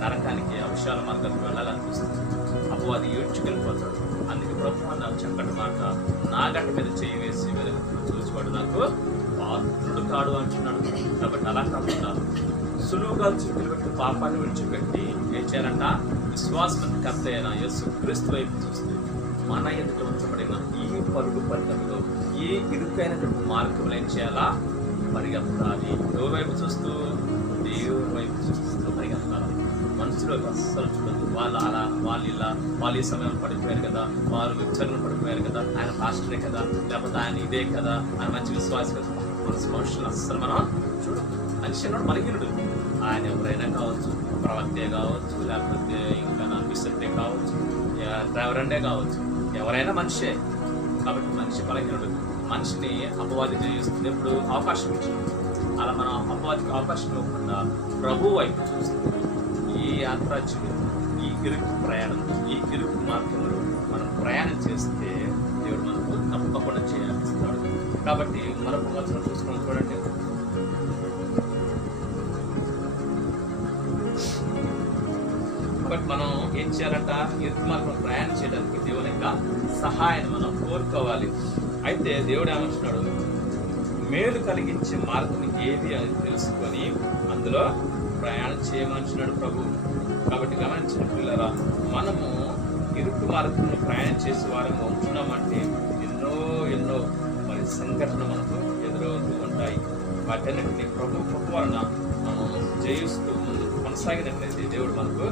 నరకానికి, అవిశాల మార్గానికి వెళ్ళాలనిపిస్తుంది. అపవాది ఏడ్చుకెళ్ళిపోతాడు. అందుకే ప్రభు అన్న చక్కటి మాట, నా గంట మీద చేయి వేసి వెలుగుతున్న చూసుకోవడం నాకు పాత్రుడు కాడు అంటున్నాడు. కాబట్టి అలా కాకుండా సులువుగా చిక్కులు పెట్టి పాపాన్ని విడిచిపెట్టి ఏం చేయాలంట? విశ్వాసం కర్త అయిన యేసు క్రీస్తు వైపు చూస్తే మన ఎదుట ఉంచబడిన ఈ పరుగు పందెంలో, ఈ ఇరుకైనటువంటి మార్గంలో ఏం చేయాలా? పరిగెత్తాలి. ఎవరి వైపు చూస్తూ? దేవుని వైపు చూస్తూ పరిగెత్తాలి. మనుషులకు అస్సలు చూడదు. వాళ్ళు ఈ సమయంలో పడిపోయారు కదా, వారు విచారణలో పడిపోయారు కదా, ఆయన పాస్టరే కదా, లేకపోతే ఆయన ఇదే కదా, ఆయన మంచి విశ్వాసం కదా, మనుషులు అస్సలు మనం చూడదు. మనిషి అన్నాడు బలహీనుడు. ఆయన ఎవరైనా కావచ్చు, ప్రవక్తే కావచ్చు, లేకపోతే ఇంకా బిషప్పే కావచ్చు, డ్రైవరండే కావచ్చు, ఎవరైనా మనిషే. కాబట్టి మనిషి బలహీనుడు. మనిషిని అపవాది జయిస్తుంది ఎప్పుడు? అవకాశం ఇచ్చినప్పుడు. అలా మనం అపవాదికి అవకాశం ఇవ్వకుండా ప్రభు వైపు చూస్తుంది. ఈ యాత్రా జీవితం, ఈ ఇరుకు ప్రయాణం, ఈ ఇరుకు మార్గంలో మనం ప్రయాణం చేస్తే దేవుడు మనకు తప్పకుండా చేయాలిస్తాడు. కాబట్టి మరొక వచనం చూసుకొని చూడండి. కాబట్టి మనం ఏం చేయాలంట? ఇరుకు మార్గం ప్రయాణం చేయడానికి దేవుని యొక్క సహాయాన్ని మనం కోరుకోవాలి. అయితే దేవుడు ఏమంటున్నాడు? మేలు కలిగించే మార్గం ఏది అని తెలుసుకొని అందులో ప్రయాణం చేయమంటున్నాడు ప్రభు. కాబట్టి గమనించిన పిల్లరా, మనము ఇరుకు మార్గంలో ప్రయాణం చేసే వారంగా ఉంటున్నామంటే ఎన్నో మరి సంఘటన మనకు ఎదురవుతూ ఉంటాయి. వాటన్నిటిని ప్రభు కృప వలన మనం జయిస్తూ ముందుకు కొనసాగినట్లయితే దేవుడు మనకు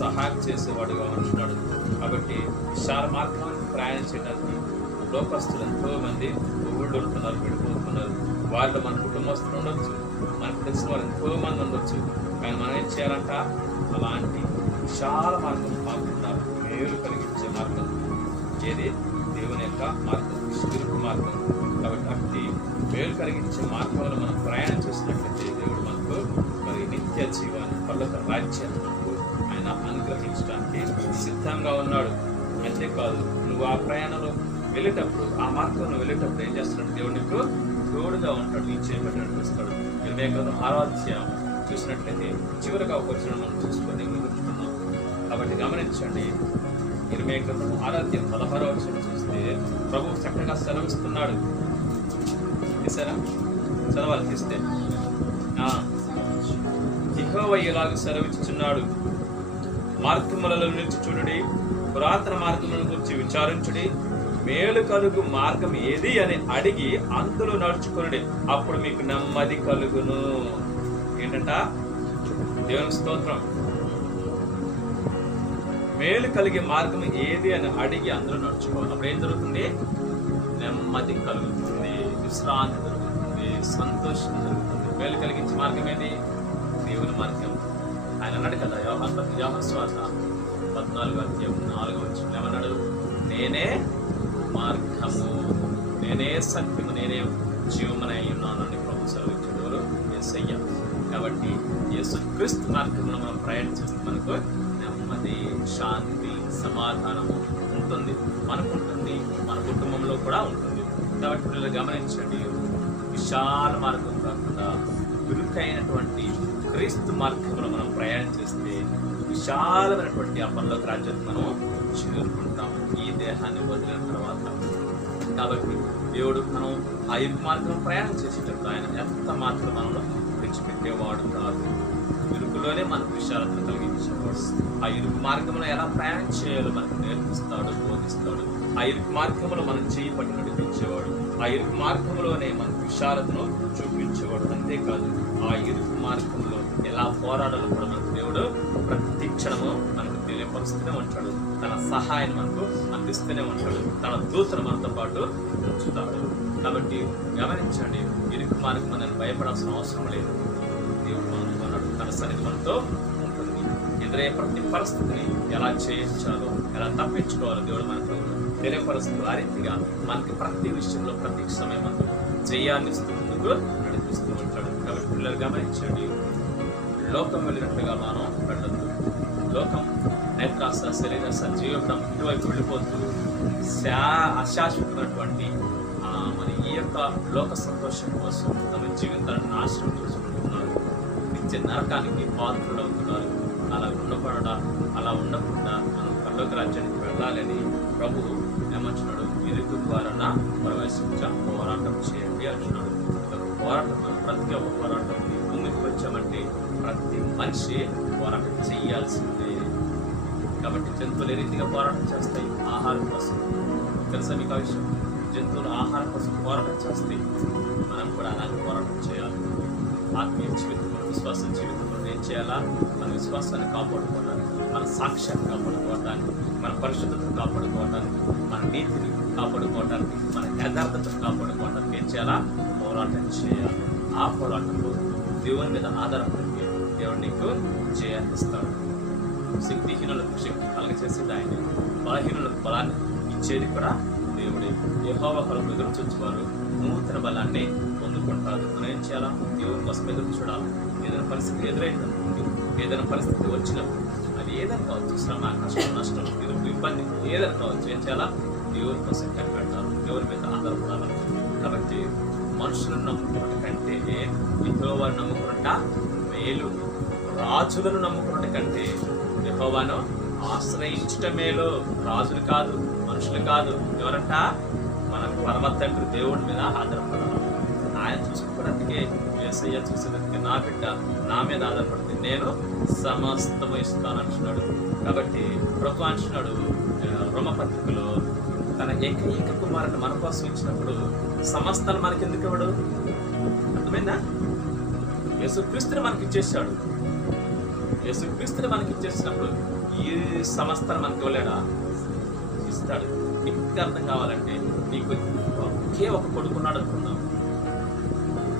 సహాయం చేసేవాడుగా ఉంటున్నాడు. కాబట్టి విశాల మార్గానికి ప్రయాణం చేయడానికి లోకస్తులు ఎంతో మంది ఊళ్ళో ఉంటున్నారు, విడిపోతున్నారు. వాళ్ళు మన కుటుంబస్తులు ఉండొచ్చు, మనకు తెలిసిన వాళ్ళు ఎంతో మంది ఉండొచ్చు. కానీ మనం ఏం చేయాలంట? అలాంటి విశాల మార్గం కాకుండా మేలు కలిగించే మార్గం ఏది? దేవుని యొక్క మార్గం, ఇరుకు మార్గం. కాబట్టి అట్టి మేలు కలిగించే మార్గంలో మనం ప్రయాణం చేసినట్లయితే దేవుడు మనకు మరి నిత్య జీవాన్ని, పర్లోక రాజ్యాన్ని ఆయన అనుగ్రహించడానికి సిద్ధంగా ఉన్నాడు. అంతేకాదు, నువ్వు ఆ ప్రయాణంలో వెళ్ళేటప్పుడు, ఆ మార్గంలో వెళ్ళేటప్పుడు ఏం చేస్తున్నాడు? దేవుడు నీకు తోడుగా ఉంటాడు, నీ చేపట్టి నడిపిస్తాడు. 26వ అధ్యాయం చూసినట్లయితే చివరిగా ఒక వచనం మనం చూసుకొని ముగించుకున్నాం. కాబట్టి గమనించండి, ఇరవై క్రితం 6:16 చూస్తే ప్రభు చక్కగా సెలవిస్తున్నాడు. తీసారా? చదవాలి తీస్తే. యెహోవా ఇలాగ సెలవిస్తున్నాడు, మార్గములలో నిలిచి చూడుడి, పురాతన మార్గములను గురించి విచారించుడి, మేలు కలుగు మార్గం ఏది అని అడిగి అందులో నడుచుకునుడి, అప్పుడు మీకు నెమ్మది కలుగును. ఏంటంట? దేవుని స్తోత్రం. మేలు కలిగే మార్గం ఏది అని అడిగి అందులో నడుచుకోవాలి. అప్పుడు ఏం జరుగుతుంది? నెమ్మది కలుగుతుంది, విశ్రాంతి జరుగుతుంది, సంతోషం జరుగుతుంది. మేలు కలిగించే మార్గం ఏది? దేవుని మార్గం. ఆయన అన్నాడు కదా, యోహాను సువార్త 14:4 ఏమన్నాడు? నేనే మార్గము, నేనే సత్యము, నేనే జీవమునై ఉన్నాను అని ప్రభు సెలవిచ్చేవారు యేసయ్య. కాబట్టి యేసుక్రీస్తు మార్గంలో మనం ప్రయాణం చేస్తే మనకు నెమ్మది, శాంతి, సమాధానము ఉంటుంది. మనకు ఉంటుంది, మన కుటుంబంలో కూడా ఉంటుంది. కాబట్టి పిల్లలు గమనించండి, విశాల మార్గం కాకుండా ఇరుకైనటువంటి క్రీస్తు మార్గంలో మనం ప్రయాణం చేస్తే విశాలమైనటువంటి ఆ పరలోక రాజ్యాన్ని మనం చేరుకుంటాం ఈ దేహాన్ని వదిలిన తర్వాత. కాబట్టి దేవుడు మనం ఆ ఇరుకు మార్గంలో ప్రయాణం చేసేటప్పుడు ఆయన ఎంత మాత్రం మనలో విడిచిపెట్టేవాడు కాదు. ఇరుకులోనే మనకు విశాలతను కలిగించేవాడు. ఆ ఇరుకు మార్గంలో ఎలా ప్రయాణం చేయాలో మనకు నేర్పిస్తాడు, బోధిస్తాడు. ఆ ఇరుకు మార్గంలో మనం చేయి పట్టి నడిపించేవాడు. ఆ ఇరుకు మార్గంలోనే మనకు విశాలతను చూపించేవాడు. అంతేకాదు, ఆ ఇరుకు మార్గంలో ఎలా పోరాడాలో కూడా మనకు దేవుడు ప్రతి క్షణము మనకు తెలియపరుస్తూనే ఉంటాడు. తన సహాయం మనకు అందిస్తూనే ఉంటాడు. తన దూతను మనతో పాటు ఉంచుతాడు. కాబట్టి గమనించండి, ఇరుకు మార్గం నేను భయపడాల్సిన అవసరం లేదు. దేవుడు మనకు తన సన్నిధి మనతో ఉంటుంది. ఎదురయ్యే ప్రతి పరిస్థితిని ఎలా చేయించాలో, ఎలా తప్పించుకోవాలో దేవుడు మనకు తెలియపరుస్తూ ఆ రీతిగా మనకి ప్రతి విషయంలో ప్రతి సమయం మనకు జయాన్ని ఇస్తూ ముందుకు నడిపిస్తూ ఉంటాడు. కాబట్టి పిల్లలు గమనించండి, లోకం వెళ్ళినట్టుగా మనం వెళ్ళద్దు. లోకం నేత్రాస, శరీరాస, జీవితం ఇటువైపు వెళ్ళిపోతూ అశాశ్వతమైనటువంటి మన ఈ యొక్క లోక సంతోషం కోసం తమ జీవితాన్ని నాశనం చేసుకుంటున్నారు. నిత్య నరకానికి పాత్రులు అవుతున్నారు. అలా ఉండకుండా మనం పరలోక రాజ్యానికి వెళ్ళాలని ప్రభువు ఏమంటున్నాడు? ఇరుకు ద్వారా ప్రవేశించ పోరాటం చేయండి అంటున్నాడు. పోరాటం, మనం ప్రతి ఒక్క పోరాటం భూమికి వచ్చామంటే ప్రతి మనిషి పోరాటం చేయాల్సిందే. కాబట్టి జంతువులు ఏ రీతిగా పోరాటం చేస్తాయి? ఆహారం కోసం. తెలుసా మీకు ఆ విషయం? జంతువులు ఆహారం కోసం పోరాటం చేస్తాయి. మనం కూడా అలాంటి పోరాటం చేయాలి. ఆత్మీయ జీవితంలో, విశ్వాస జీవితంలో ఏం చేయాలా? మన విశ్వాసాన్ని కాపాడుకోవడానికి, మన సాక్ష్యాన్ని కాపాడుకోవడానికి, మన పరిశుద్ధతను కాపాడుకోవడానికి, మన నీతిని కాపాడుకోవడానికి, మన యథార్థతను కాపాడుకోవడానికి ఏం చేయాలా? పోరాటం చేయాలి. ఆ పోరాటంలో దేవుని మీద ఆధారపడితే దేవుడు నీకు జయాన్నిస్తాడు. శక్తిహీనులకు శక్తి కలగచేసేది ఆయనే, బలహీనులకు బలాన్ని ఇచ్చేది కూడా దేవుడే. యెహోవా కొరకు ఎదురు చూచేవారు నూతన బలాన్ని పొందుకుంటారు. మనం ఏం చేయాలా? దేవుని కోసం ఎదురు చూడాలి. ఏదైనా పరిస్థితి ఎదురైందనుకోండి, ఏదైనా పరిస్థితి వచ్చినప్పుడు, అది ఏదైనా కావచ్చు, శ్రమ, కష్టం, నష్టం, ఇరుకు, ఇబ్బంది ఏదైనా కావచ్చు, ఏం చేయాలా? దేవుని కోసం కనిపెట్టాలి, దేవుని మీద ఆధారపడాలి. కాబట్టి మనుషులను నమ్ముకున్న కంటే యెహోవాను నమ్ముకున్నట మేలు. రాజులను నమ్ముకున్న కంటే యెహోవాను ఆశ్రయించుట మేలు. రాజులు కాదు, మనుషులు కాదు, ఎవరంట? మనకు పరమ తండ్రి దేవుడి మీద ఆధారపడాలి. ఆయన చూసుకోవడానికి, యేసయ్య చూసేదానికి, నా బిడ్డ నా మీద ఆధారపడితే నేను సమస్తము ఇస్తాను అంటున్నాడు. కాబట్టి ప్రభు అంటున్నాడు రోమపత్రికలో, తన ఏకైక కుమారుని మన కోసం ఇచ్చినప్పుడు సమస్తాన్ని మనకి ఎందుకు ఇవ్వడు? అర్థమైందా? యేసుక్రీస్తుని మనకి ఇచ్చేసాడు. యేసుక్రీస్తుని మనకి ఇచ్చేసినప్పుడు ఈ సమస్తాన్ని మనకి ఇవ్వలేడా? ఇస్తాడు. నీకు అర్థం కావాలంటే, నీకు ఒకే ఒక కొడుకున్నాడు అనుకుందాం.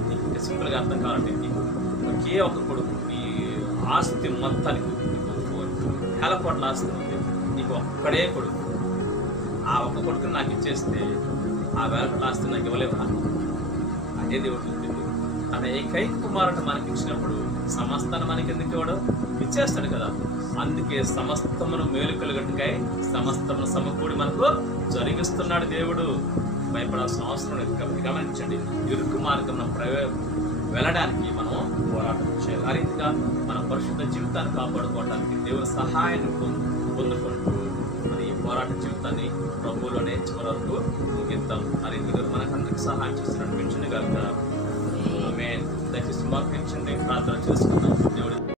నీకు సింపుల్గా అర్థం కావాలంటే, నీకు ఒకే ఒక కొడుకు, ఈ ఆస్తి మొత్తానికి వేల కోట్ల ఆస్తి ఉంది, నీకు ఒక్కడే కొడుకు. ఆ ఒక్క కొడుకుని నాకు ఇచ్చేస్తే ఆ వేల కోట్ల ఆస్తి నాకు ఇవ్వలేవా? అదే దేవుడు చెప్పింది. తన ఏకైక కుమారుడు మనకి ఇచ్చినప్పుడు సమస్తాన్ని మనకి ఎందుకు ఇవ్వడం? ఇచ్చేస్తాడు కదా. అందుకే సమస్తమును మేలు కలుగట్టుకై సమస్తమును సమకూడి మనకు జరిగిస్తున్నాడు దేవుడు. భయపడాల్సిన అవసరం లేదు. కాబట్టి గమనించండి, ఇరుకు మార్గంలో వెళ్ళడానికి మనం పోరాటం చేయాలి. ఆ రీతిగా మన పరిశుద్ధ జీవితాన్ని కాపాడుకోవడానికి దేవుని సహాయాన్ని పొందుకుంటూ మరి ఈ పోరాట జీవితాన్ని ప్రభువులోనే చివరి వరకు ముగిద్దాం. మరి ఇందుకు మనకందరికి సహాయం చేస్తున్నట్టు పెంచండి కనుక ఆమేన్. దయచేసి మోకరించండి, ప్రార్థన చేసుకుందాం.